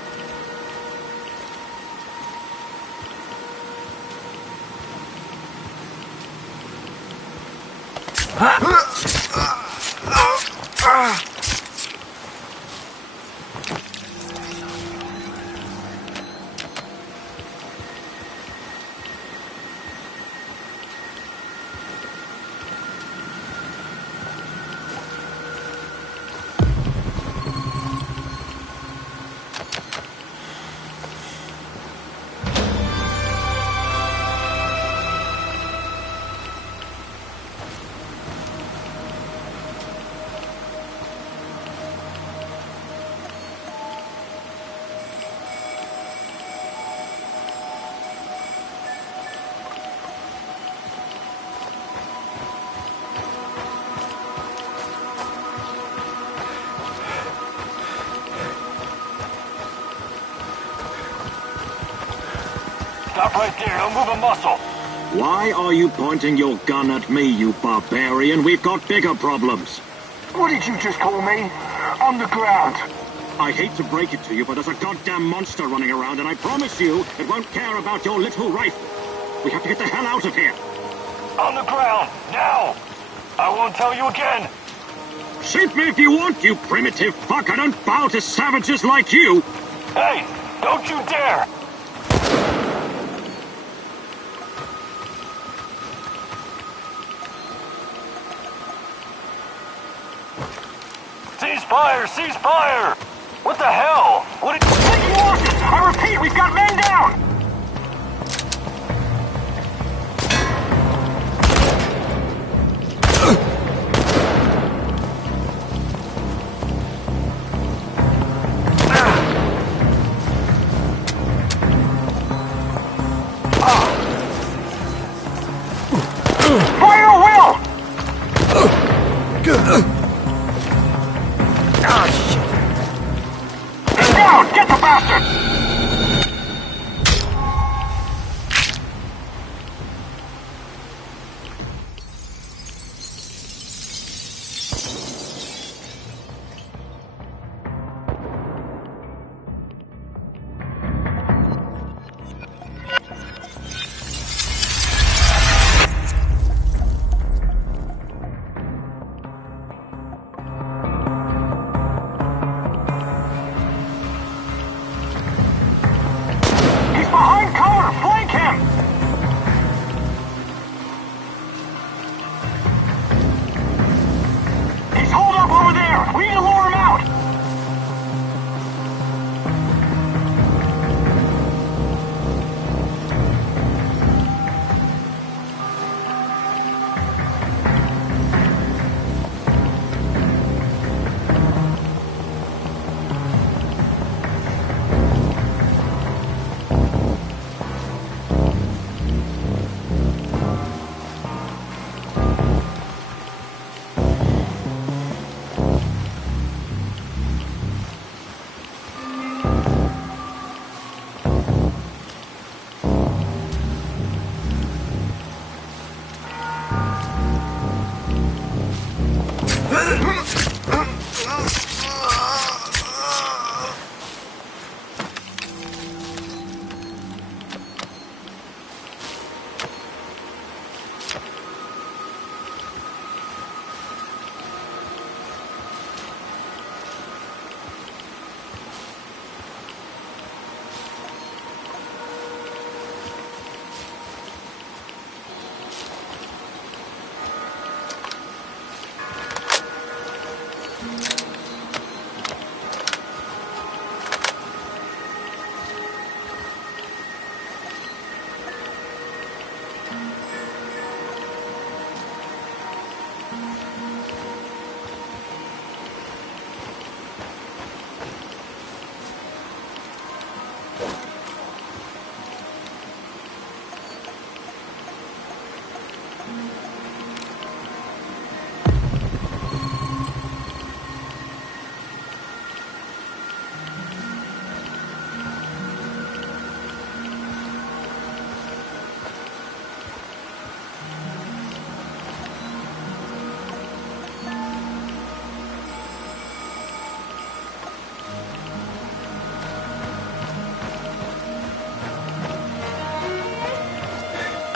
Stop right there, don't move a muscle. Why are you pointing your gun at me, you barbarian? We've got bigger problems. What did you just call me? On the ground. I hate to break it to you, but there's a goddamn monster running around, and I promise you it won't care about your little rifle. We have to get the hell out of here. On the ground, now! I won't tell you again. Shoot me if you want, you primitive fuck. I don't bow to savages like you. Hey, don't you dare! fire! Cease fire! What the hell? What did you lost it? I repeat, we've got men down!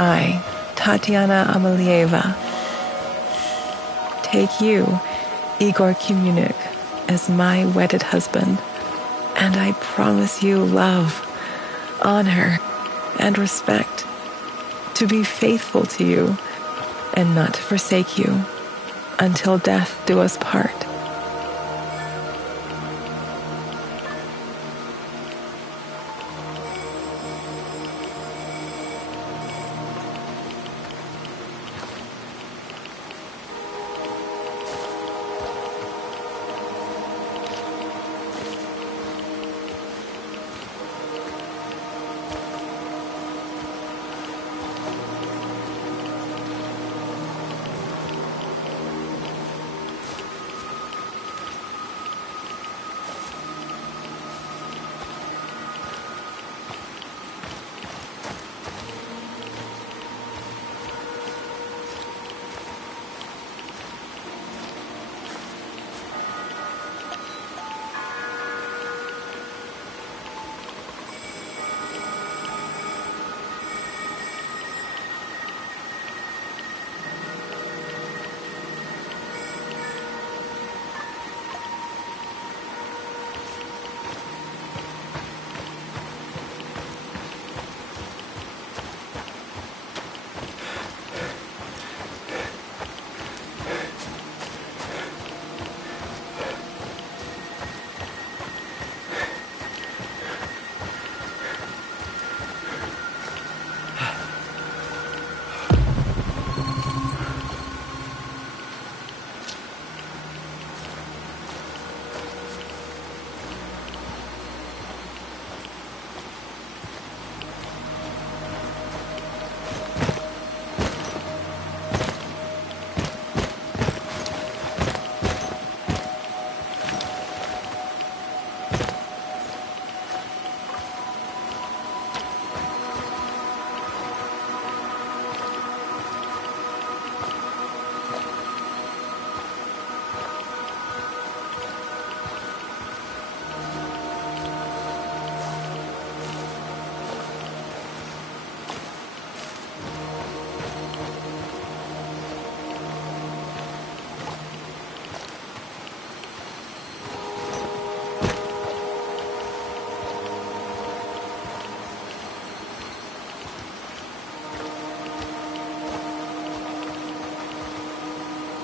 I, Tatiana Amelieva, take you, Igor Kumunik, as my wedded husband, and I promise you love, honor, and respect, to be faithful to you, and not to forsake you, until death do us part.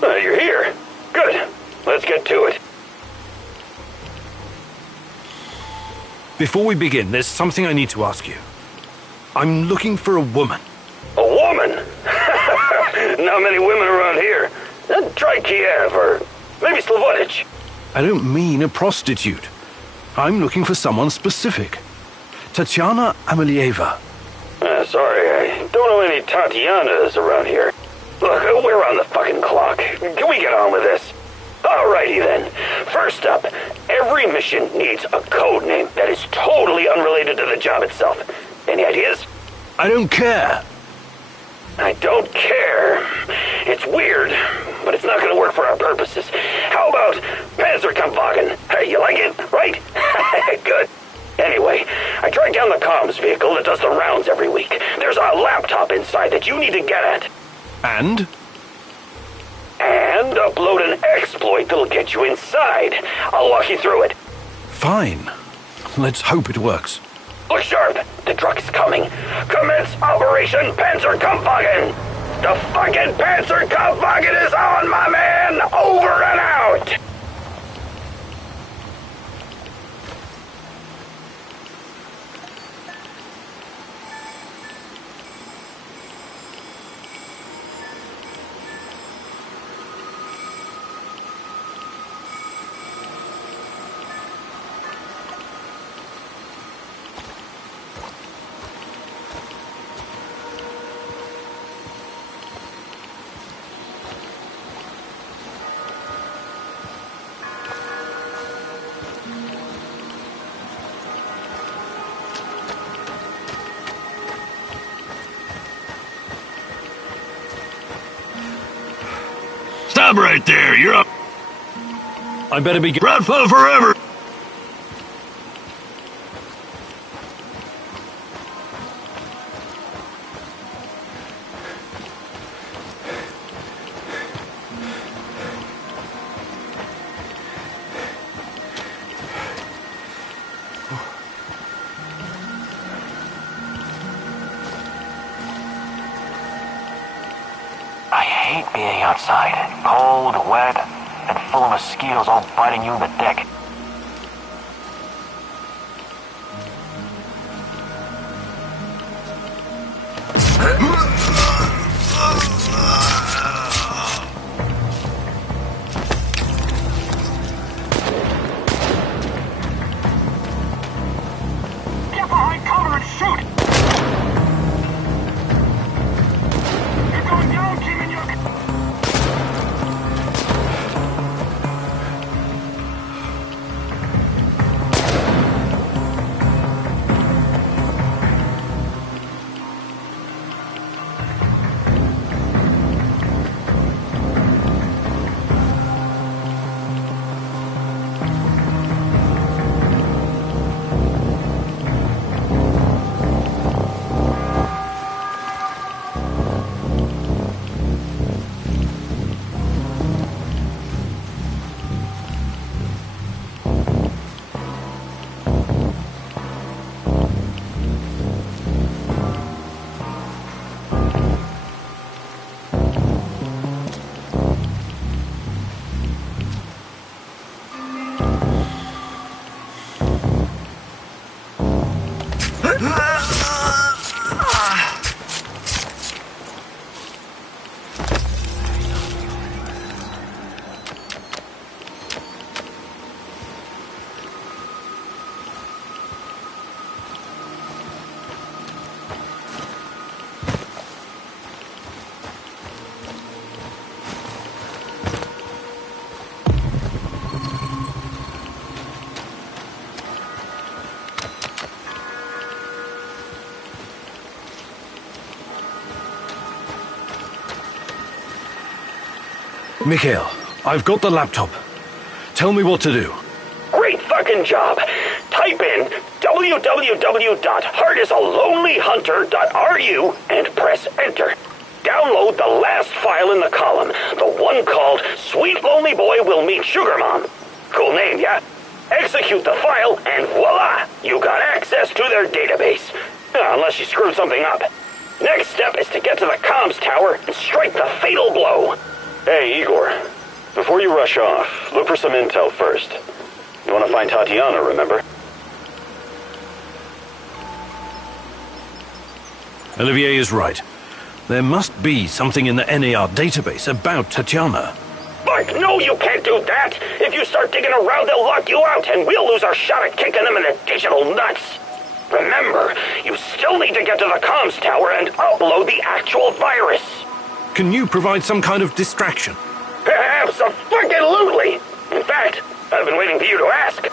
You're here. Good. Let's get to it. Before we begin, there's something I need to ask you. I'm looking for a woman. A woman? Not many women around here. Try Kiev, or maybe Slavonich. I don't mean a prostitute. I'm looking for someone specific. Tatiana Amelieva. Sorry, I don't know any Tatianas around here. Look, we're on the fucking clock. Can we get on with this? Alrighty then. First up, every mission needs a code name that is totally unrelated to the job itself. Any ideas? I don't care. I don't care. It's weird, but it's not going to work for our purposes. How about Panzerkampfwagen? Hey, you like it, right? Good. Anyway, I tracked down the comms vehicle that does the rounds every week. There's a laptop inside that you need to get at. And? And upload an exploit that'll get you inside. I'll walk you through it. Fine. Let's hope it works. Look sharp. The truck's coming. Commence Operation Panzerkampfwagen. The fucking Panzerkampfwagen is on, my man. Over and out. Stop right there. You're up. I better be... Bradford forever. I hate being outside. Cold, wet, and full of mosquitoes all biting you in the dick. Get behind cover and shoot! You're going down, Kimenyuk! Mikhail, I've got the laptop. Tell me what to do. Great fucking job. Type in www.heartisalonelyhunter.ru and press enter. Download the last file in the column, the one called Sweet Lonely Boy Will Meet Sugar Mom. Cool name, yeah? Execute the file and voila, you got access to their database. Unless you screwed something up. Next step is to get to the comms tower and strike the fatal blow. Hey, Igor. Before you rush off, look for some intel first. You want to find Tatiana, remember? Olivier is right. There must be something in the NAR database about Tatiana. Fuck, no, you can't do that! If you start digging around, they'll lock you out, and we'll lose our shot at kicking them in the digital nuts. Remember, you still need to get to the comms tower and upload the actual virus. Can you provide some kind of distraction? Absolutely! In fact, I've been waiting for you to ask.